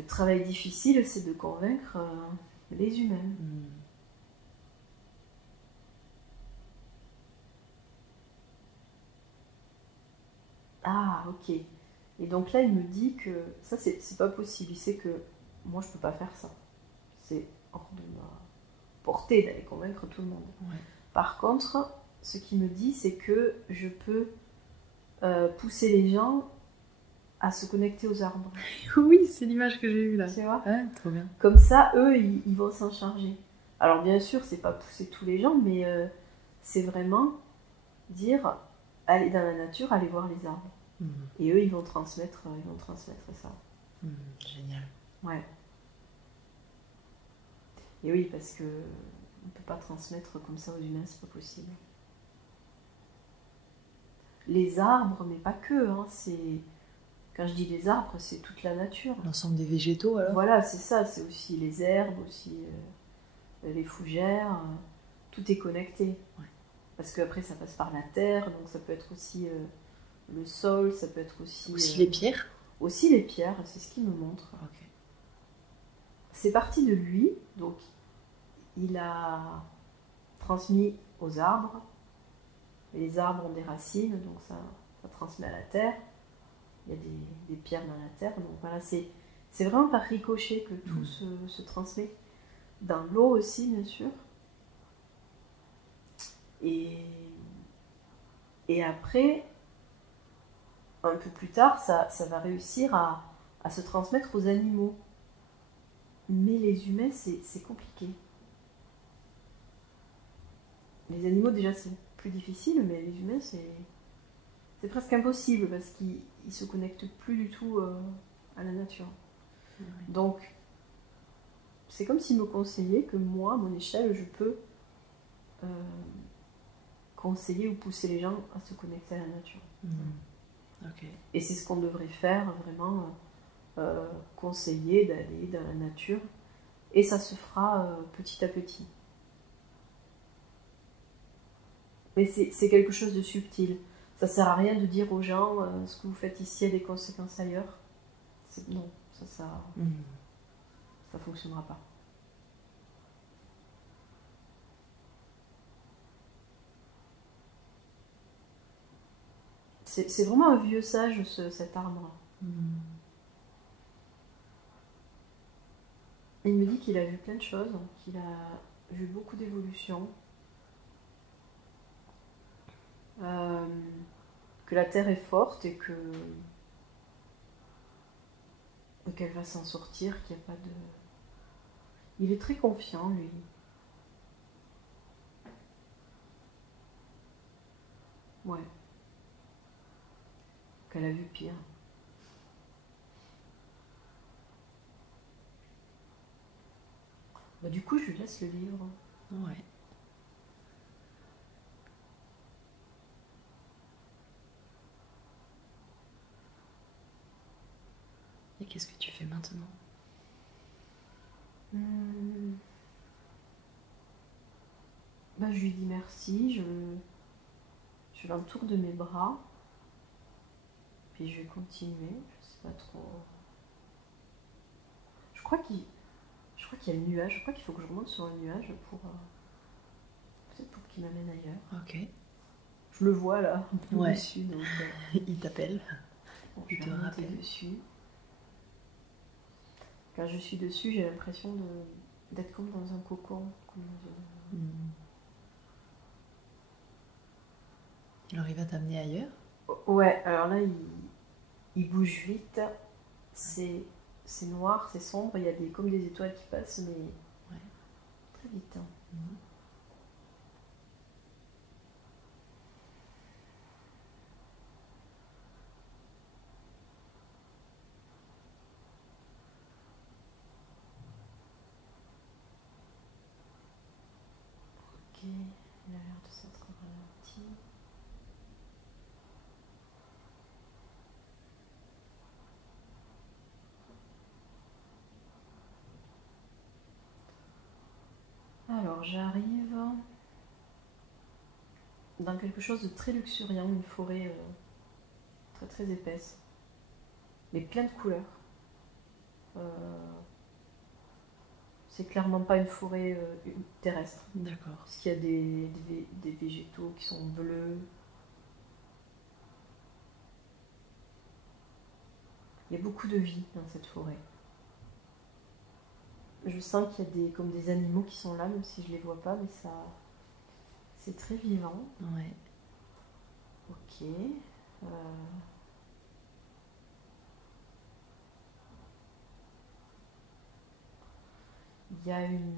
travail difficile, c'est de convaincre les humains. Ah, ok. Et donc là, il me dit que ça, c'est pas possible. Il sait que moi, je peux pas faire ça. C'est hors de ma portée d'aller convaincre tout le monde. Ouais. Par contre, ce qu'il me dit, c'est que je peux pousser les gens à se connecter aux arbres. Oui, c'est l'image que j'ai eue là. Tu vois ? Ouais, trop bien. Comme ça, eux, ils vont s'en charger. Alors bien sûr, c'est pas pousser tous les gens, mais c'est vraiment dire, allez dans la nature, allez voir les arbres. Et eux, ils vont transmettre ça. Génial. Ouais. Et oui, parce que on peut pas transmettre comme ça aux humains, c'est pas possible. Les arbres, mais pas que, hein, c'est... Quand je dis les arbres, c'est toute la nature. L'ensemble des végétaux, alors ? Voilà, c'est ça, c'est aussi les herbes, aussi les fougères, tout est connecté. Ouais. Parce qu'après, ça passe par la terre, donc ça peut être aussi le sol, ça peut être aussi... Aussi les pierres ? Aussi les pierres, c'est ce qu'il me montre. Ok. C'est parti de lui, donc il a transmis aux arbres, et les arbres ont des racines, donc ça transmet à la terre. Il y a des pierres dans la terre, donc voilà, c'est vraiment par ricochet que tout se transmet. Dans l'eau aussi, bien sûr. Et après, un peu plus tard, ça va réussir à se transmettre aux animaux. Mais les humains, c'est compliqué. Les animaux, déjà, c'est plus difficile, mais les humains, c'est presque impossible parce qu'ils ne se connectent plus du tout à la nature. Ouais. Donc, c'est comme s'il me conseillait que moi, à mon échelle, je peux conseiller ou pousser les gens à se connecter à la nature. Okay. Et c'est ce qu'on devrait faire, vraiment, conseiller d'aller dans la nature. Et ça se fera petit à petit. Mais c'est quelque chose de subtil. Ça sert à rien de dire aux gens ce que vous faites ici a des conséquences ailleurs. Non, ça fonctionnera pas. C'est vraiment un vieux sage, cet arbre. Il me dit qu'il a vu plein de choses, qu'il a vu beaucoup d'évolutions. Que la Terre est forte et qu'elle va s'en sortir, qu'il n'y a pas de... Il est très confiant, lui. Ouais. Qu'elle a vu pire. Bah, du coup, je lui laisse le livre. Ouais. Et qu'est-ce que tu fais maintenant ? Bah, je lui dis merci, je l'entoure de mes bras, puis je vais continuer, je sais pas trop. Je crois qu'il y a le nuage, je crois qu'il faut que je remonte sur un nuage pour peut-être pour qu'il m'amène ailleurs. Ok. Je le vois là, un peu Ouais. dessus, donc Il t'appelle. bon, Il je te vais remonter rappelle. dessus. Quand je suis dessus, j'ai l'impression d'être comme dans un cocon. Alors il va t'amener ailleurs ? Ouais, alors là, il bouge vite. C'est noir, c'est sombre. Il y a comme des étoiles qui passent, mais... Ouais. Très vite. Hein. Alors j'arrive dans quelque chose de très luxuriant, une forêt très très épaisse, mais plein de couleurs. C'est clairement pas une forêt terrestre. D'accord. Parce qu'il y a des végétaux qui sont bleus. Il y a beaucoup de vie dans cette forêt. Je sens qu'il y a comme des animaux qui sont là, même si je les vois pas, mais ça, c'est très vivant. Ouais. Ok. Il y a une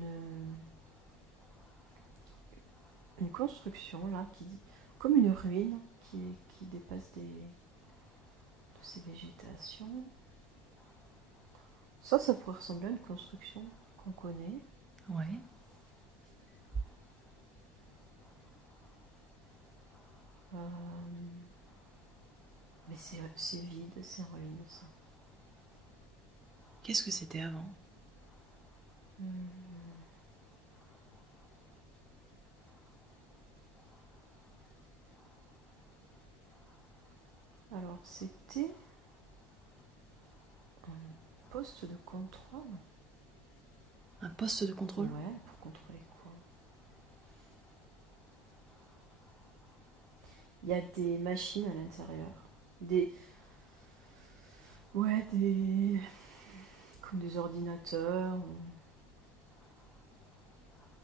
construction là, comme une ruine qui dépasse de ces végétations. Ça pourrait ressembler à une construction qu'on connaît. Ouais. Mais c'est vide, c'est ruine ça. Qu'est-ce que c'était avant? Alors c'était un poste de contrôle. Un poste de contrôle? Ouais, pour contrôler quoi? Il y a des machines à l'intérieur. Comme des ordinateurs.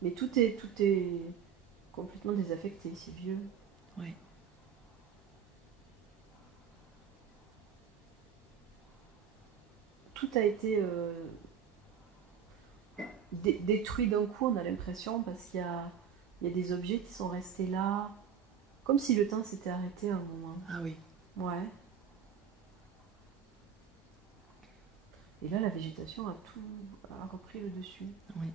Mais tout est complètement désaffecté, c'est vieux. Ouais. Tout a été détruit d'un coup, on a l'impression, parce qu'il y a des objets qui sont restés là, comme si le temps s'était arrêté à un moment. Ah oui. Ouais. Et là, la végétation a repris le dessus. Oui.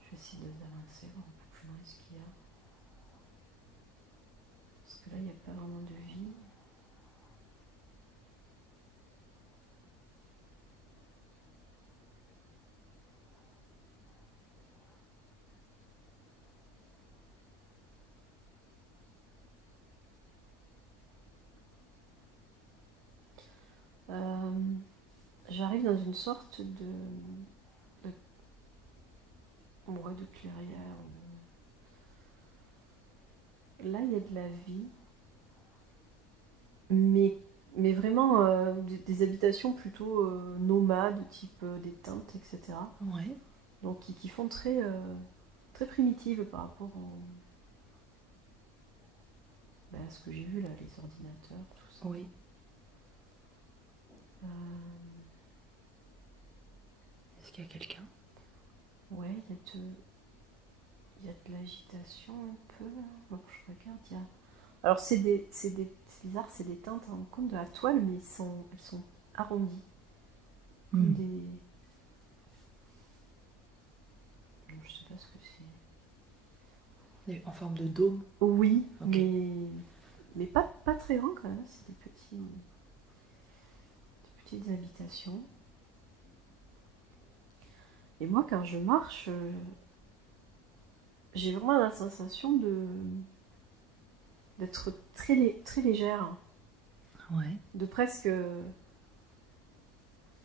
Je vais essayer d'avancer, voir un peu plus loin ce qu'il y a. Parce que là, il n'y a pas vraiment de vie. J'arrive dans une sorte de clairière. Là, il y a de la vie, mais vraiment des habitations plutôt nomades, type des tentes, etc. Ouais. Donc qui font très, très primitives par rapport à ce que j'ai vu là, les ordinateurs, tout ça. Oui. Est-ce qu'il y a quelqu'un? Ouais, il y a de l'agitation un peu. Bon, je regarde, Alors c'est bizarre, c'est des tentes en compte de la toile, mais elles sont arrondies. Comme des... Je sais pas ce que c'est. En forme de dôme? Oui, okay. mais pas très grand quand même, c'est des petites habitations. Et moi, quand je marche, j'ai vraiment la sensation d'être très, très légère. Ouais. De presque...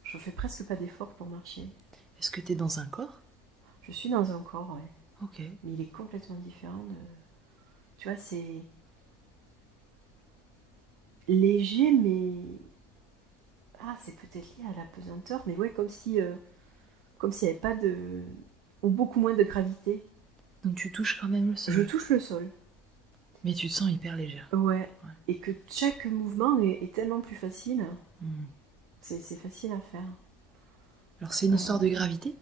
Je fais presque pas d'effort pour marcher. Est-ce que tu es dans un corps? Je suis dans un corps, ouais. Ok. Mais il est complètement différent de... Tu vois, c'est... léger, mais... Ah, c'est peut-être lié à la pesanteur, mais ouais, comme s'il n'y avait pas de... ou beaucoup moins de gravité. Donc tu touches quand même le sol? Je touche le sol. Mais tu te sens hyper légère. Ouais. Et que chaque mouvement est tellement plus facile. C'est facile à faire. Alors c'est une histoire de gravité?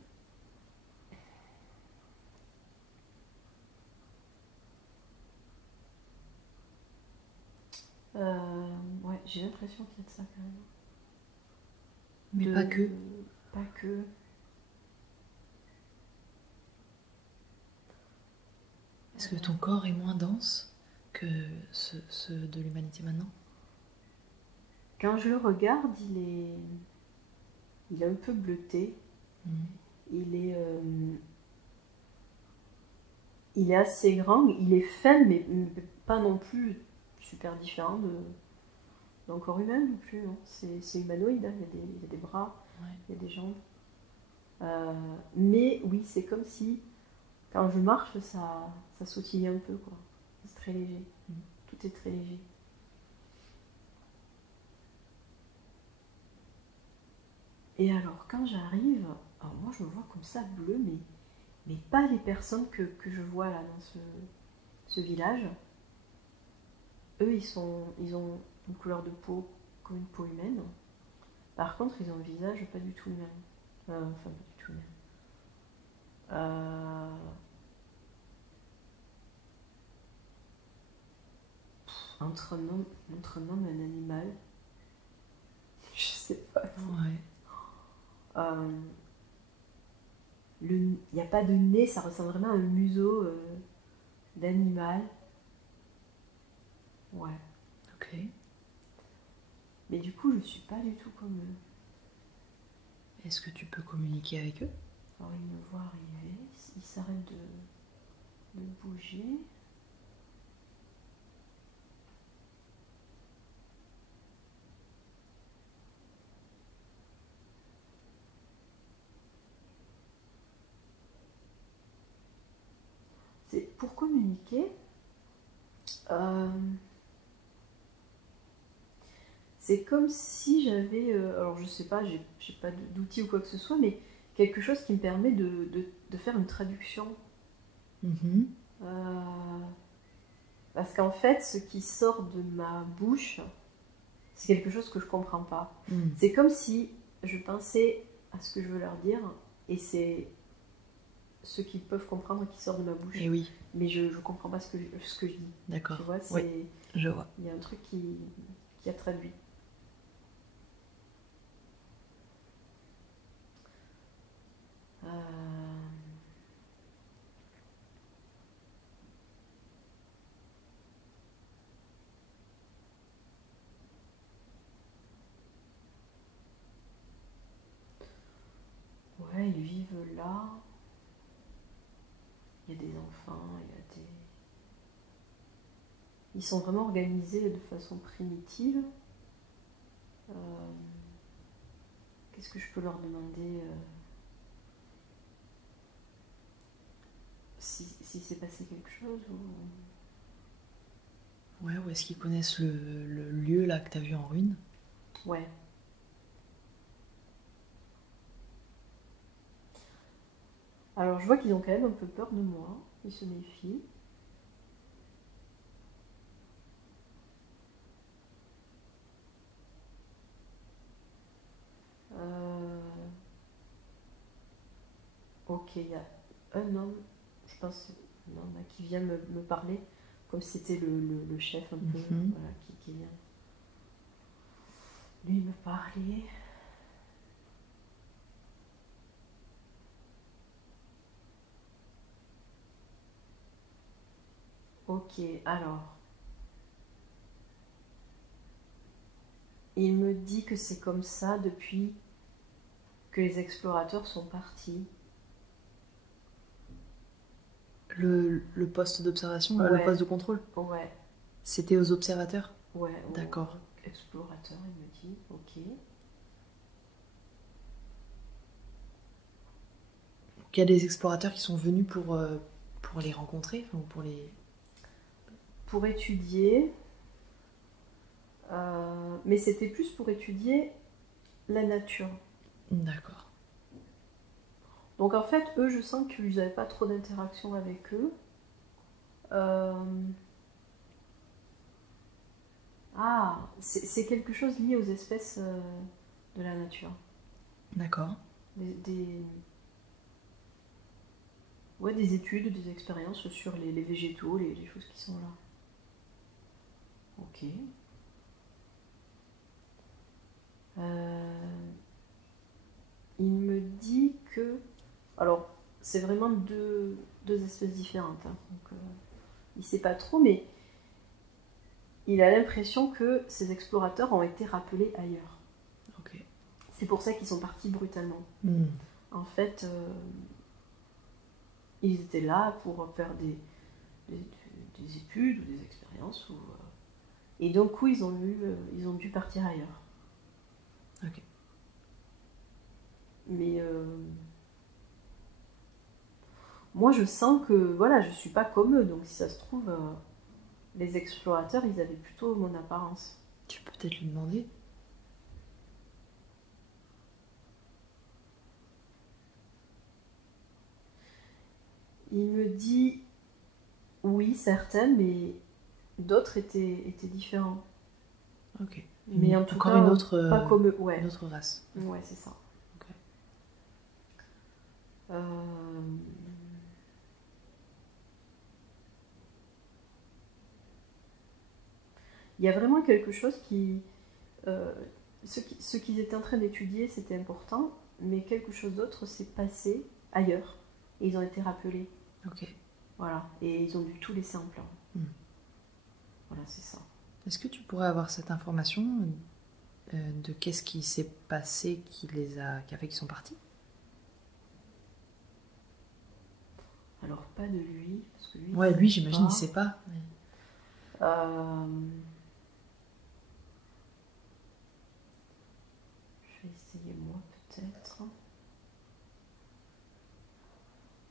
Ouais, j'ai l'impression qu'il y a de ça quand même. Mais pas que. Pas que. Est-ce que ton corps est moins dense que ceux de l'humanité maintenant? Quand je le regarde, il est un peu bleuté. Il est assez grand, il est fin, mais pas non plus super différent d'un corps humain non plus. Non. C'est humanoïde, hein. Il y a des bras, il y a des jambes. Mais oui, c'est comme si, quand je marche, ça sautille un peu, quoi. C'est très léger. Tout est très léger. Et alors, quand j'arrive, alors moi je me vois comme ça bleu, mais pas les personnes que je vois là dans ce village. Eux, ils ont une couleur de peau comme une peau humaine. Par contre, ils ont un visage pas du tout le même. Enfin, pas du tout le même. Entre un homme et un animal, je sais pas. Il n'y a pas de nez, ça ressemble vraiment à un museau d'animal. Ouais. Ok. Mais du coup, je suis pas du tout comme eux. Est-ce que tu peux communiquer avec eux? Alors, ils me voient arriver, ils s'arrêtent de bouger. C'est pour communiquer. C'est comme si j'avais, alors je sais pas, j'ai pas d'outils ou quoi que ce soit, mais quelque chose qui me permet de faire une traduction. Parce qu'en fait, ce qui sort de ma bouche, c'est quelque chose que je comprends pas. C'est comme si je pensais à ce que je veux leur dire, et c'est ce qu'ils peuvent comprendre qui sort de ma bouche. Et oui. Mais je comprends pas ce que je dis. D'accord. Tu vois, oui, je vois. Il y a un truc qui a traduit. Ouais, ils vivent là. Il y a des enfants, Ils sont vraiment organisés de façon primitive. Qu'est-ce que je peux leur demander si s'est passé quelque chose Ouais, ou est-ce qu'ils connaissent le lieu là que t'as vu en ruine? Ouais. Alors je vois qu'ils ont quand même un peu peur de moi. Ils se méfient. Ok, il y a un homme, je pense, un homme qui vient me parler, comme si c'était le chef un peu, voilà, qui vient lui me parler. Ok, alors. Il me dit que c'est comme ça depuis que les explorateurs sont partis. Le poste d'observation, ouais. Le poste de contrôle? Ouais. C'était aux observateurs? Ouais. D'accord. Explorateurs, il me dit, ok. Il y a des explorateurs qui sont venus pour les rencontrer, ou pour les... Pour étudier, mais c'était plus pour étudier la nature. D'accord. Donc en fait, eux, je sens qu'ils n'avaient pas trop d'interaction avec eux. C'est quelque chose lié aux espèces de la nature. D'accord. Des études, des expériences sur les végétaux, les choses qui sont là. Ok. Il me dit que... Alors, c'est vraiment deux espèces différentes. Hein. Donc, il ne sait pas trop, mais il a l'impression que ces explorateurs ont été rappelés ailleurs. Ok. C'est pour ça qu'ils sont partis brutalement. Hmm. En fait, ils étaient là pour faire des études ou des expériences. Et donc, oui, ils ont dû partir ailleurs. Ok. Mais moi, je sens que voilà, je suis pas comme eux. Donc, si ça se trouve, les explorateurs, ils avaient plutôt mon apparence. Tu peux peut-être lui demander. Il me dit oui, certaines, mais d'autres étaient différents. Ok. Mais en tout Encore cas, une autre, pas comme eux. Ouais, une autre race. ouais, c'est ça. Ok. Il y a vraiment quelque chose qui... ce qu'ils étaient en train d'étudier, c'était important, mais quelque chose d'autre s'est passé ailleurs. Et ils ont été rappelés. Ok. Voilà. Et ils ont dû tout laisser en plan. Voilà, c'est ça. Est-ce que tu pourrais avoir cette information de qu'est-ce qui s'est passé qui a fait qu'ils sont partis? Alors, pas de lui. Parce que lui, Ouais, lui, j'imagine, il sait pas. Mais... Je vais essayer moi, peut-être.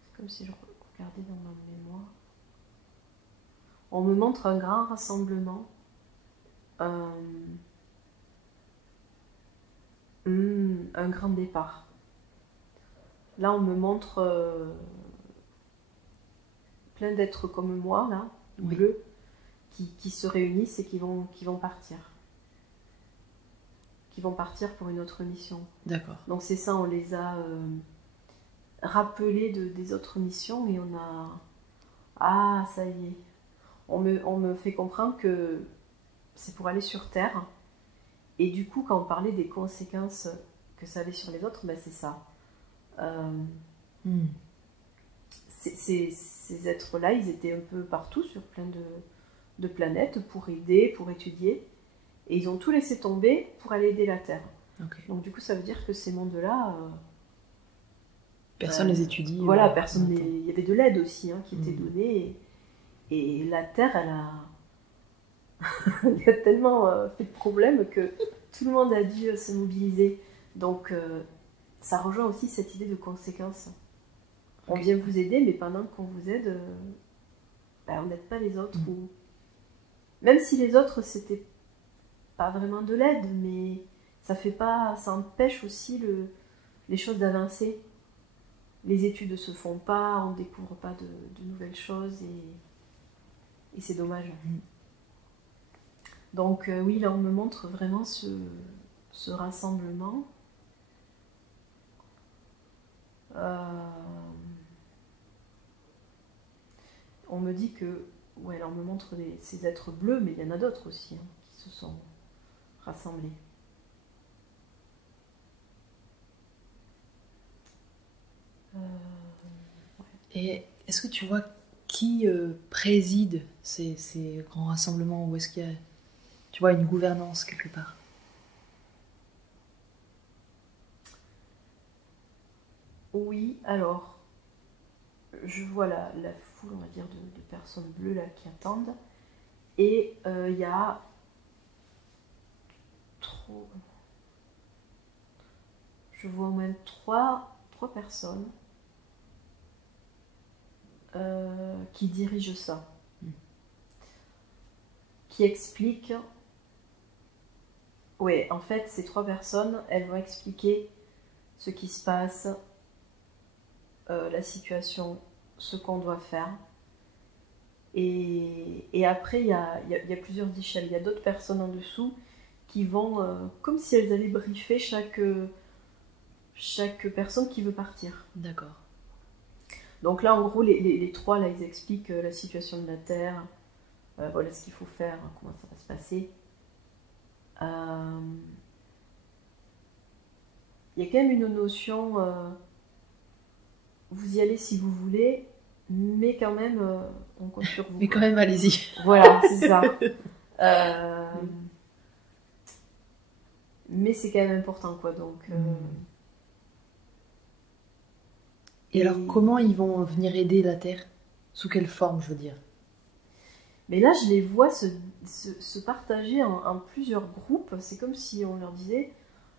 C'est comme si je regardais dans ma mémoire. On me montre un grand rassemblement. Un grand départ. Là, on me montre plein d'êtres comme moi, là, Oui. bleus, qui se réunissent et qui vont partir. Qui vont partir pour une autre mission. D'accord. Donc c'est ça, on les a rappelés des autres missions et on a... Ah, ça y est. On me fait comprendre que c'est pour aller sur Terre. Et du coup, quand on parlait des conséquences que ça avait sur les autres, ben c'est ça. Ces êtres-là, ils étaient un peu partout sur plein de planètes pour aider, pour étudier. Et ils ont tout laissé tomber pour aller aider la Terre. Okay. Donc du coup, ça veut dire que ces mondes-là... personne les étudie. Voilà, personne. Il y avait de l'aide aussi qui était donnée. Et la Terre, elle a... il y a tellement fait de problèmes que tout le monde a dû se mobiliser. Donc, ça rejoint aussi cette idée de conséquences. On vient vous aider, mais pendant qu'on vous aide, on n'aide pas les autres. Ou... Même si les autres, c'était pas vraiment de l'aide, mais ça empêche aussi les choses d'avancer. Les études ne se font pas, on ne découvre pas de nouvelles choses et c'est dommage. Donc oui, là on me montre vraiment ce rassemblement. On me dit que, ouais, là on me montre ces êtres bleus, mais il y en a d'autres aussi qui se sont rassemblés. Ouais. Et est-ce que tu vois qui préside ces grands rassemblements, ou est-ce qu'il y a, tu vois, une gouvernance quelque part? Oui, alors, je vois la foule, on va dire, de personnes bleues là qui attendent, et il y a je vois au moins trois personnes qui dirigent ça, qui expliquent. Ouais, en fait, ces trois personnes, elles vont expliquer ce qui se passe, la situation, ce qu'on doit faire. Et après, il y a plusieurs échelles. Il y a d'autres personnes en dessous qui vont, comme si elles allaient briefer chaque personne qui veut partir. D'accord. Donc là, en gros, les trois, là, ils expliquent la situation de la Terre, voilà ce qu'il faut faire, comment ça va se passer. Il y a quand même une notion, vous y allez si vous voulez, mais quand même, on compte sur vous. Mais quand même, allez-y. Voilà, c'est ça. Mais c'est quand même important, quoi. Donc, Et alors, comment ils vont venir aider la Terre? Sous quelle forme, je veux dire? Mais là, je les vois se partager en plusieurs groupes. C'est comme si on leur disait,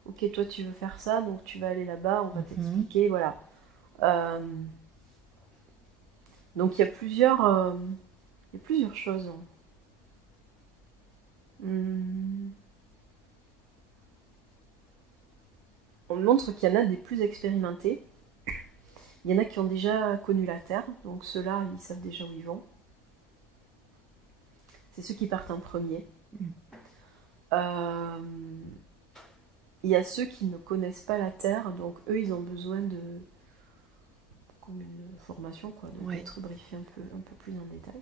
ok, toi tu veux faire ça, donc tu vas aller là-bas, on va t'expliquer, voilà. Donc il y a plusieurs choses. On montre qu'il y en a des plus expérimentés. Il y en a qui ont déjà connu la Terre, donc ceux-là, ils savent déjà où ils vont. C'est ceux qui partent en premier. Il y a ceux qui ne connaissent pas la Terre, donc eux, ils ont besoin de comme une formation, quoi, donc être briefés un peu plus en détail.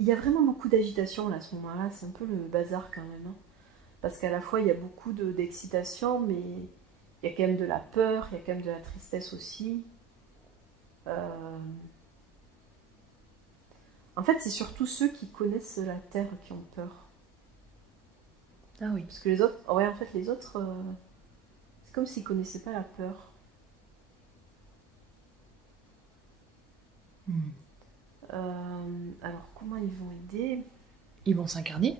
Il y a vraiment beaucoup d'agitation là, à ce moment-là, c'est un peu le bazar quand même. Hein. Parce qu'à la fois, il y a beaucoup d'excitation, mais il y a quand même de la peur, il y a quand même de la tristesse aussi. En fait, c'est surtout ceux qui connaissent la Terre qui ont peur. Ah oui. Parce que les autres, en fait, les autres, c'est comme s'ils connaissaient pas la peur. Alors, comment ils vont aider? Ils vont s'incarner?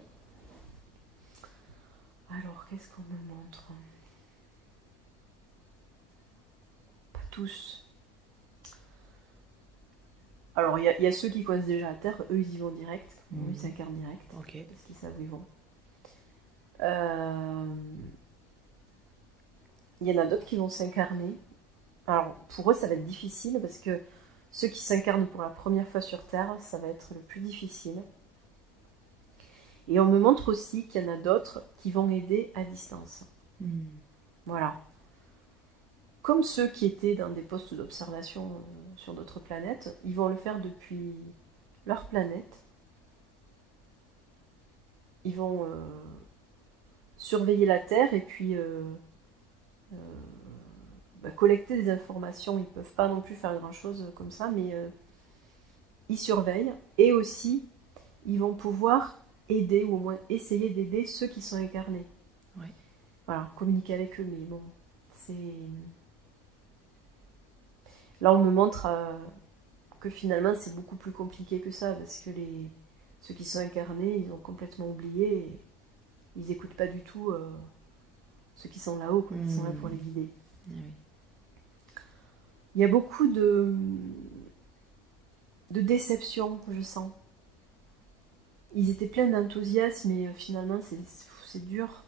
Alors, qu'est-ce qu'on me montre? Pas tous. Alors, il y a ceux qui connaissent déjà la Terre, eux, ils y vont direct. Ils s'incarnent direct. Okay. Parce qu'ils savent où ils vont. Il y en a d'autres qui vont s'incarner. Alors, pour eux, ça va être difficile parce que ceux qui s'incarnent pour la première fois sur Terre, ça va être le plus difficile. Et on me montre aussi qu'il y en a d'autres qui vont aider à distance. Voilà. Comme ceux qui étaient dans des postes d'observation sur d'autres planètes, ils vont le faire depuis leur planète. Ils vont surveiller la Terre et puis collecter des informations. Ils ne peuvent pas non plus faire grand-chose comme ça, mais ils surveillent. Et aussi, ils vont pouvoir aider, ou au moins essayer d'aider ceux qui sont incarnés. Oui. Voilà, communiquer avec eux, mais bon, c'est... Là, on me montre que finalement, c'est beaucoup plus compliqué que ça, parce que ceux qui sont incarnés, ils ont complètement oublié, et ils n'écoutent pas du tout ceux qui sont là-haut, qui sont là pour les guider. Oui. Il y a beaucoup de déception, je sens. Ils étaient pleins d'enthousiasme, mais finalement, c'est dur.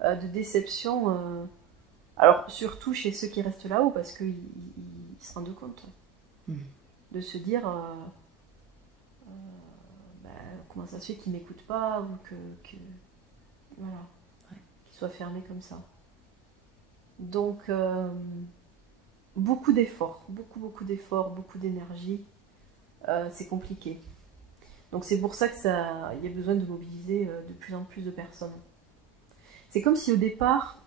De déception, alors surtout chez ceux qui restent là-haut, parce qu'ils se rendent compte de se dire comment ça se fait qu'ils ne m'écoutent pas, ou voilà, qu'ils soient fermés comme ça. Donc, beaucoup d'efforts, beaucoup d'efforts, beaucoup d'énergie, c'est compliqué. Donc c'est pour ça qu'il y a besoin de mobiliser de plus en plus de personnes. C'est comme si au départ,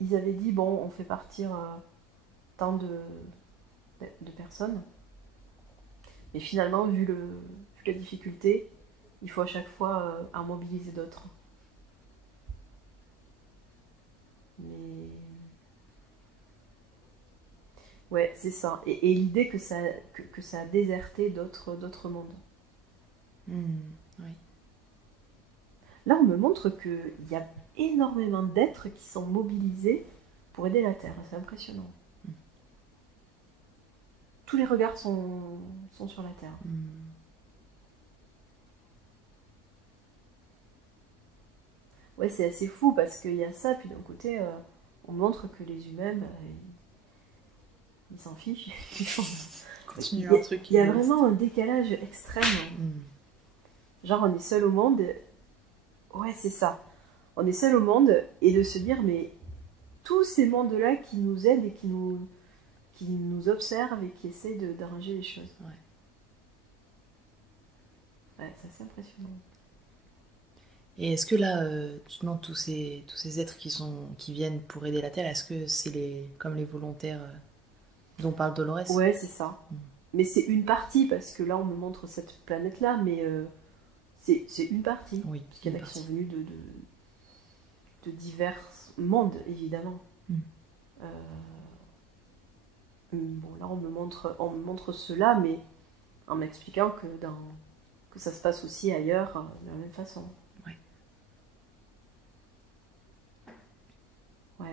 ils avaient dit, bon, on fait partir tant de personnes. Mais finalement, vu la difficulté, il faut à chaque fois en mobiliser d'autres. Mais... Ouais, c'est ça. Et l'idée que ça a déserté d'autres mondes. Oui. Là, on me montre qu'il y a énormément d'êtres qui sont mobilisés pour aider la Terre. C'est impressionnant. Tous les regards sont sur la Terre. Ouais, c'est assez fou parce qu'il y a ça, puis d'un côté, on montre que les humains, ils s'en fichent. Continue leur truc. Il y a vraiment un décalage extrême. Genre, on est seul au monde. Ouais, c'est ça. On est seul au monde, et de se dire, mais tous ces mondes-là qui nous aident et qui nous observent et qui essayent d'arranger les choses. Ouais, c'est assez impressionnant. Et est-ce que là, justement, tous ces êtres qui viennent pour aider la Terre, est-ce que c'est comme les volontaires dont parle Dolores? Ouais, c'est ça. mais c'est une partie, parce que là, on me montre cette planète-là, mais c'est une partie. Oui, il y en a qui sont venus de divers mondes, évidemment. Bon, là, on me montre cela, mais en m'expliquant que ça se passe aussi ailleurs, de la même façon.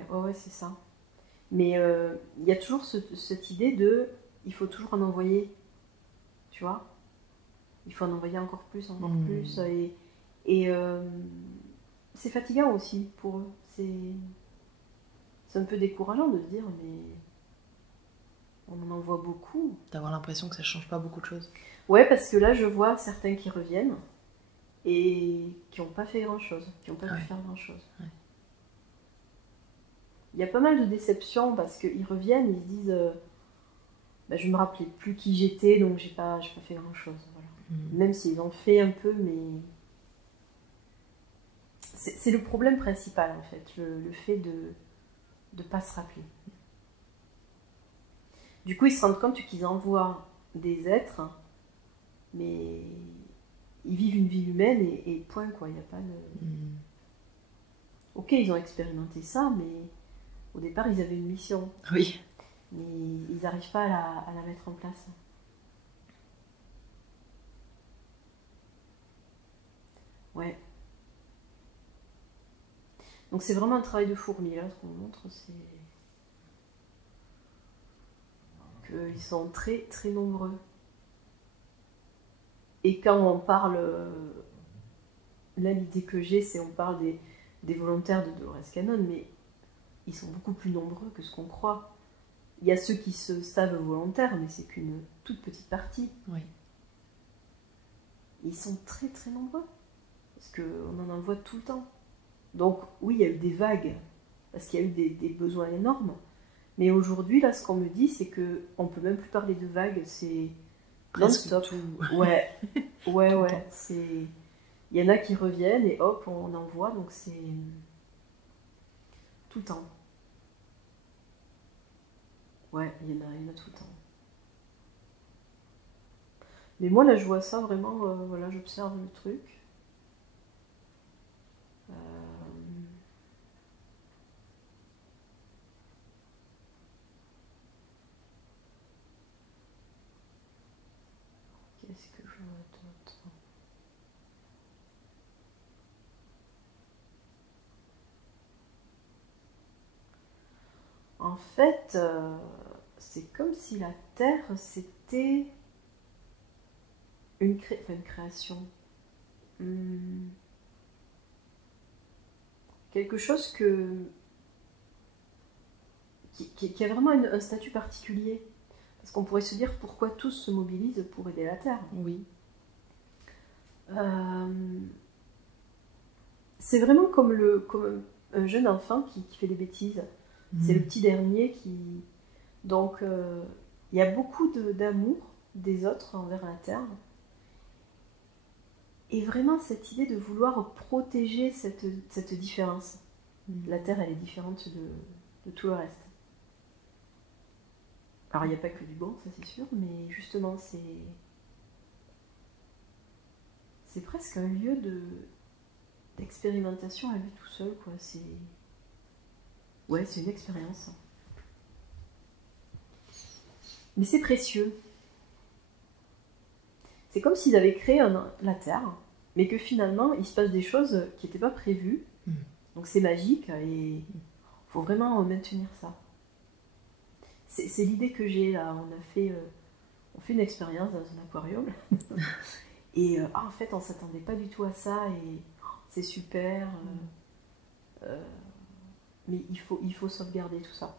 Ouais, c'est ça. Mais il y a toujours cette idée de il faut toujours en envoyer, tu vois. Il faut en envoyer encore plus, plus. Et c'est fatigant aussi pour eux. C'est un peu décourageant de se dire, mais on en envoie beaucoup. D'avoir l'impression que ça change pas beaucoup de choses. Ouais, parce que là, je vois certains qui reviennent et qui n'ont pas fait grand-chose, qui n'ont pas pu faire grand-chose. Ouais. Il y a pas mal de déceptions parce qu'ils reviennent, ils se disent je ne me rappelais plus qui j'étais, donc j'ai pas fait grand-chose. Voilà. Même s'ils ont fait un peu, mais c'est le problème principal en fait, le fait de ne pas se rappeler. Du coup, ils se rendent compte qu'ils envoient des êtres, mais ils vivent une vie humaine et point quoi. Il n'y a pas de. Ok, ils ont expérimenté ça, mais au départ, ils avaient une mission. Oui. Mais ils n'arrivent pas à la mettre en place. Ouais. Donc c'est vraiment un travail de fourmi, là, ce qu'on montre, c'est qu'ils sont très très nombreux. Et quand on parle, là l'idée que j'ai, c'est on parle des volontaires de Dolores Cannon, mais ils sont beaucoup plus nombreux que ce qu'on croit. Il y a ceux qui se savent volontaires, mais c'est qu'une toute petite partie. Oui. Ils sont très très nombreux, parce qu'on en envoie tout le temps. Donc oui, il y a eu des vagues, parce qu'il y a eu des besoins énormes. Mais aujourd'hui, là, ce qu'on me dit, c'est qu'on ne peut même plus parler de vagues, c'est non-stop. Ouais. Il y en a qui reviennent et hop, on envoie, donc c'est tout le temps. Ouais, il y en a tout le temps. Mais moi, là, je vois ça vraiment, voilà, j'observe le truc. Qu'est-ce que je vois d'autre ? En fait, c'est comme si la Terre, c'était une création. Quelque chose qui a vraiment un statut particulier. Parce qu'on pourrait se dire pourquoi tous se mobilisent pour aider la Terre. Oui. C'est vraiment comme un jeune enfant qui fait des bêtises. C'est le petit dernier qui... Donc, il y a beaucoup d'amour des autres envers la Terre. Et vraiment cette idée de vouloir protéger cette différence. La Terre, elle est différente de tout le reste. Alors, il n'y a pas que du bon, ça c'est sûr, mais justement, c'est presque un lieu d'expérimentation à lui tout seul, quoi. Ouais, c'est une expérience. Mais c'est précieux. C'est comme s'ils avaient créé la Terre, mais que finalement, il se passe des choses qui n'étaient pas prévues. Donc c'est magique et il faut vraiment maintenir ça. C'est l'idée que j'ai là. On fait une expérience dans un aquarium. Et en fait, on ne s'attendait pas du tout à ça et c'est super. Mais il faut sauvegarder tout ça.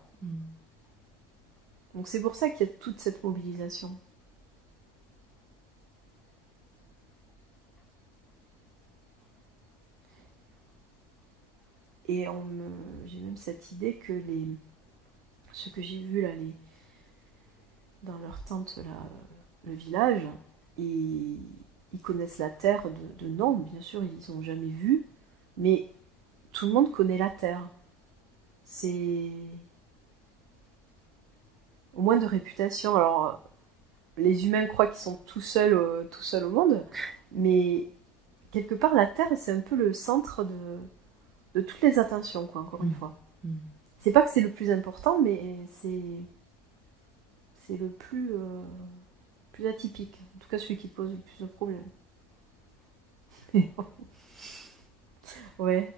Donc c'est pour ça qu'il y a toute cette mobilisation. Et j'ai même cette idée que ce que j'ai vu là, dans leur tente, là, le village, ils connaissent la Terre de nom, bien sûr, ils n'ont jamais vu, mais tout le monde connaît la Terre. C'est au moins de réputation. Alors, les humains croient qu'ils sont tout seuls au monde, mais quelque part, la Terre, c'est un peu le centre de toutes les attentions, quoi, encore une fois. C'est pas que c'est le plus important, mais c'est le plus atypique. En tout cas, celui qui pose le plus de problèmes. Ouais.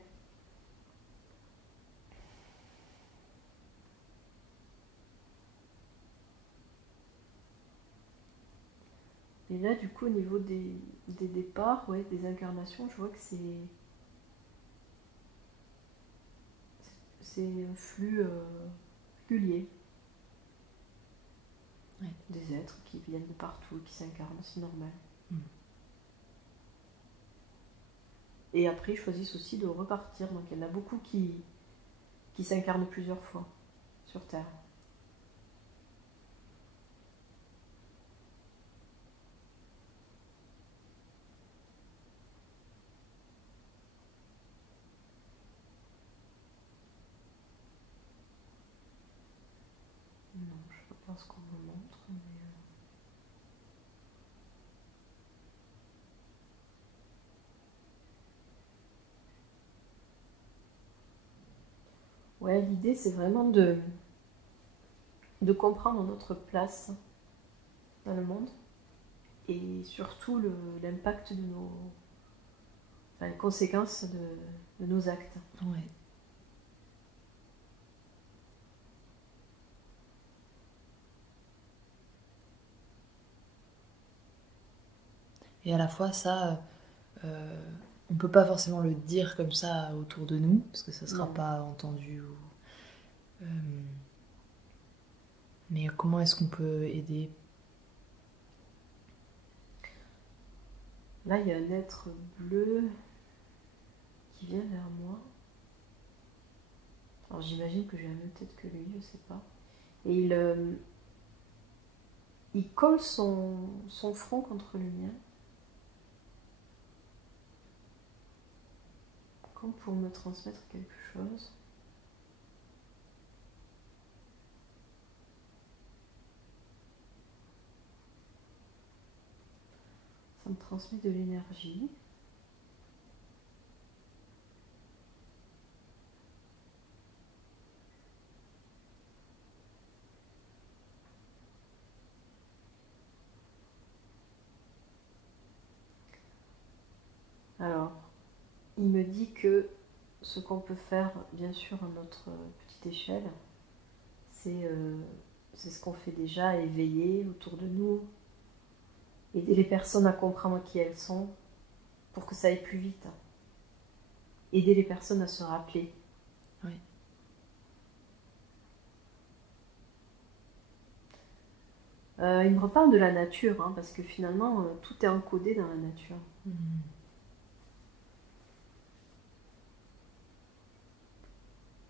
Et là, du coup, au niveau des départs, ouais, des incarnations, je vois que c'est un flux régulier. Ouais. Des êtres qui viennent de partout, qui s'incarnent, c'est normal. Et après, ils choisissent aussi de repartir. Donc, il y en a beaucoup qui s'incarnent plusieurs fois sur Terre. Non, je ne sais pas ce qu'on me montre, mais... Ouais, l'idée, c'est vraiment de comprendre notre place dans le monde et surtout l'impact de les conséquences de nos actes. Ouais. Et à la fois, ça, on peut pas forcément le dire comme ça autour de nous, parce que ça sera pas entendu. Mais comment est-ce qu'on peut aider? Là, il y a un être bleu qui vient vers moi. Alors j'imagine que j'ai la même tête que lui, je sais pas. Et il colle son front contre le mien. Comme pour me transmettre quelque chose. Ça me transmet de l'énergie. Alors, il me dit que ce qu'on peut faire, bien sûr, à notre petite échelle, c'est ce qu'on fait déjà, éveiller autour de nous, aider les personnes à comprendre qui elles sont pour que ça aille plus vite. Aider les personnes à se rappeler. Oui. Il me reparle de la nature, hein, parce que finalement, tout est encodé dans la nature.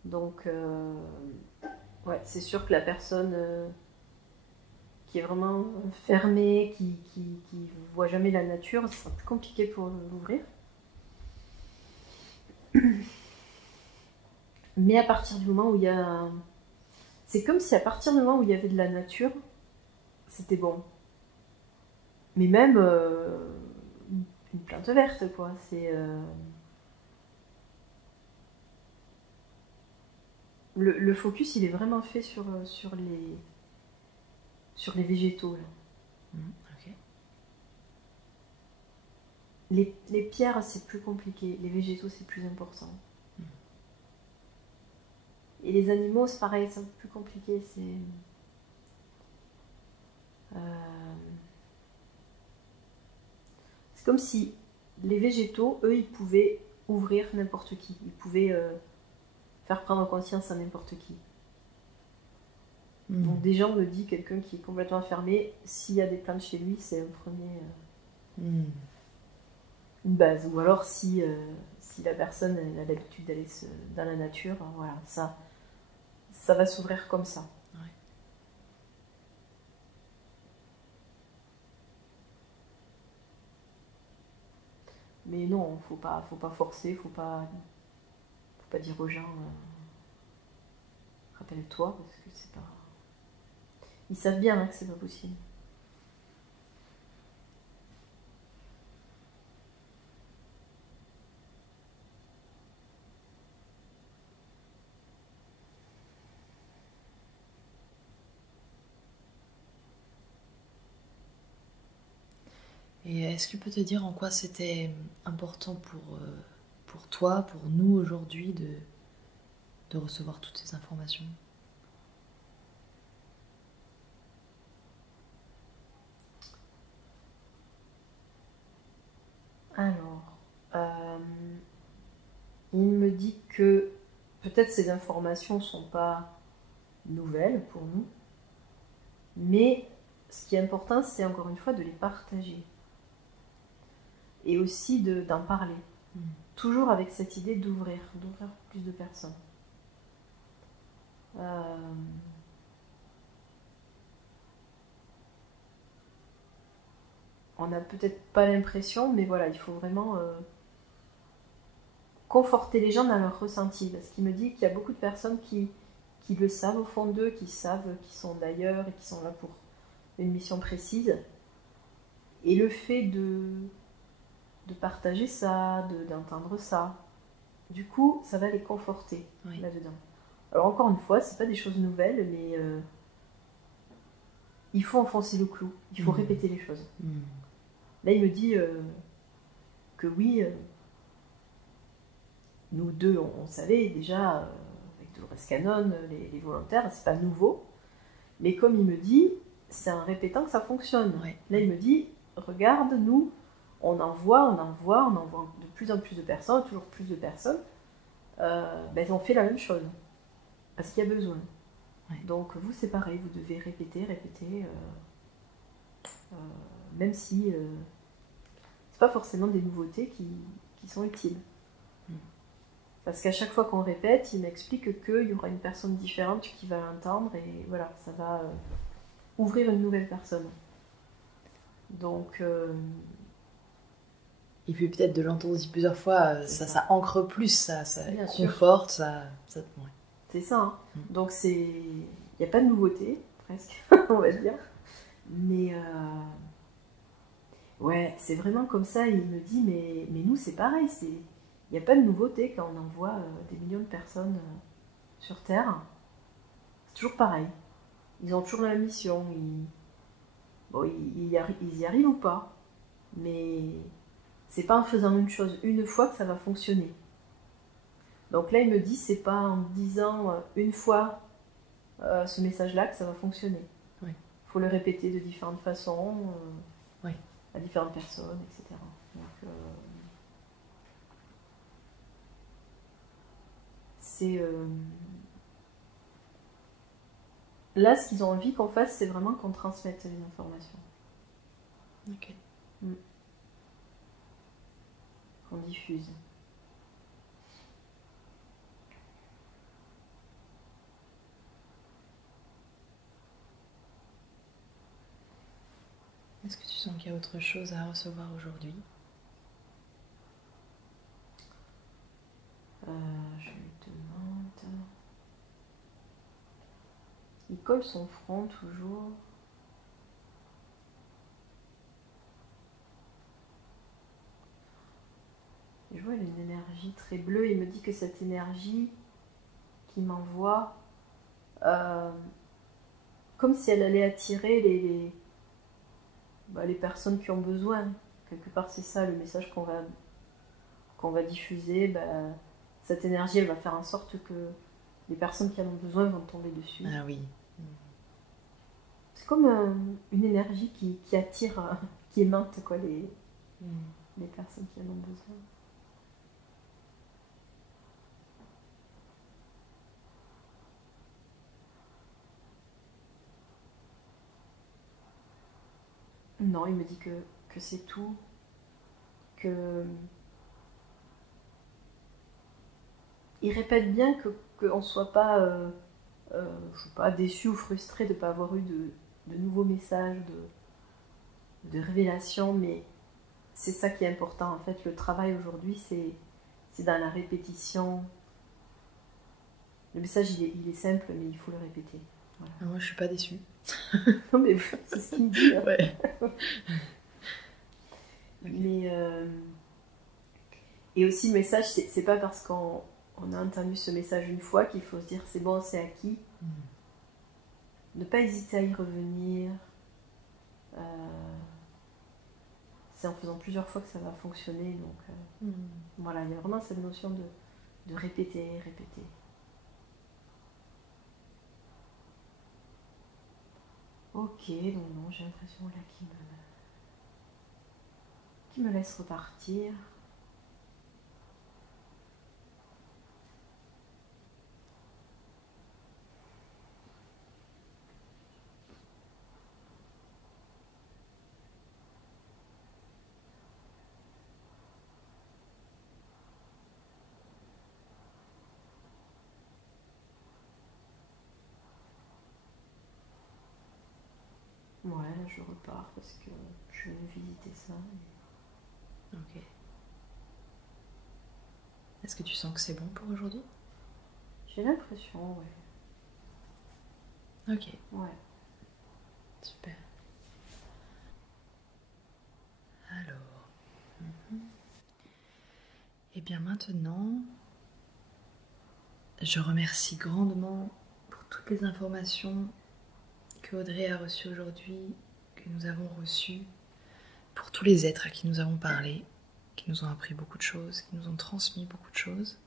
Donc, ouais, c'est sûr que la personne qui est vraiment fermée, qui voit jamais la nature, ce sera plus compliqué pour l'ouvrir. Mais à partir du moment où il y a... C'est comme si à partir du moment où il y avait de la nature, c'était bon. Mais même une plante verte, quoi. C'est... Le focus, il est vraiment fait sur les végétaux, là. Okay. Les pierres, c'est plus compliqué. Les végétaux, c'est plus important. Et les animaux, c'est pareil, c'est un peu plus compliqué. C'est comme si les végétaux, eux, ils pouvaient ouvrir n'importe qui. Ils pouvaient faire prendre conscience à n'importe qui. Donc déjà, on me dit quelqu'un qui est complètement fermé, s'il y a des plantes chez lui, c'est un premier... une base. Ou alors si la personne a l'habitude d'aller dans la nature, voilà, ça va s'ouvrir comme ça. Ouais. Mais non, faut pas forcer, faut pas dire aux gens rappelle-toi, parce que c'est pas... Ils savent bien que c'est pas possible. Et est-ce que tu peux te dire en quoi c'était important pour toi, pour nous aujourd'hui, de recevoir toutes ces informations? Alors, il me dit que peut-être ces informations ne sont pas nouvelles pour nous, mais ce qui est important, c'est encore une fois de les partager. Et aussi d'en parler. Toujours avec cette idée d'ouvrir plus de personnes. On n'a peut-être pas l'impression, mais voilà, il faut vraiment conforter les gens dans leur ressenti. Parce qu'il me dit qu'il y a beaucoup de personnes qui le savent au fond d'eux, qui savent qu'ils sont d'ailleurs et qui sont là pour une mission précise. Et le fait de partager ça, d'entendre ça, du coup, ça va les conforter là-dedans. Alors encore une fois, c'est pas des choses nouvelles, mais il faut enfoncer le clou, il faut répéter les choses. Là, il me dit que oui, nous deux, on savait déjà, avec Dolores Cannon, les volontaires, c'est pas nouveau, mais comme il me dit, c'est en répétant que ça fonctionne. Là, il me dit, regarde, nous, on envoie de plus en plus de personnes, toujours plus de personnes, on fait la même chose, parce qu'il y a besoin. Donc vous, c'est pareil, vous devez répéter, même si c'est pas forcément des nouveautés qui sont utiles. Parce qu'à chaque fois qu'on répète, il m'explique qu'il y aura une personne différente qui va l'entendre, et voilà, ça va ouvrir une nouvelle personne. Donc... Et puis peut-être de l'entendre aussi plusieurs fois, ça ancre plus, ça conforte, ça ouais. C'est ça. Hein. Donc il n'y a pas de nouveauté, presque, on va dire. Mais ouais, c'est vraiment comme ça. Il me dit, mais nous, c'est pareil. Il n'y a pas de nouveauté quand on envoie des millions de personnes sur Terre. C'est toujours pareil. Ils ont toujours la même mission. Ils y arrivent ou pas. Mais c'est pas en faisant une chose une fois que ça va fonctionner. Donc là, il me dit, c'est pas en disant une fois ce message-là que ça va fonctionner. Il faut le répéter de différentes façons, à différentes personnes, etc. Donc, c'est... Là, ce qu'ils ont envie qu'on fasse, c'est vraiment qu'on transmette les informations. Ok. Qu'on diffuse. Est-ce que tu sens qu'il y a autre chose à recevoir aujourd'hui? Je lui demande... Il colle son front toujours. Je vois une énergie très bleue. Il me dit que cette énergie qu'il m'envoie, comme si elle allait attirer les personnes qui ont besoin. Quelque part, c'est ça le message qu'on va diffuser. Cette énergie, elle va faire en sorte que les personnes qui en ont besoin vont tomber dessus. Ah oui. C'est comme une énergie qui attire, qui aimante quoi, les personnes qui en ont besoin. Non, il me dit que c'est tout, que... Il répète bien qu'on ne soit pas, je sais pas, déçu ou frustré de ne pas avoir eu de nouveaux messages, de révélations, mais c'est ça qui est important. En fait, le travail aujourd'hui, c'est dans la répétition. Le message, il est simple, mais il faut le répéter. Voilà. Moi, je suis pas déçue. Non, mais c'est ce qu'il me dit. Hein. Ouais. Mais et aussi le message, c'est pas parce qu'on a entendu ce message une fois qu'il faut se dire c'est bon, c'est acquis. Ne pas hésiter à y revenir. c'est en faisant plusieurs fois que ça va fonctionner. Donc voilà, il y a vraiment cette notion de répéter, répéter. Ok, donc non, j'ai l'impression là qu'il me laisse repartir. Ouais, là je repars parce que je vais visiter ça. Ok. Est-ce que tu sens que c'est bon pour aujourd'hui? J'ai l'impression, ouais. Ok. Ouais. Super. Alors. Et bien maintenant, je remercie grandement pour toutes les informations que Audrey a reçues aujourd'hui, que nous avons reçues, pour tous les êtres à qui nous avons parlé, qui nous ont appris beaucoup de choses, qui nous ont transmis beaucoup de choses.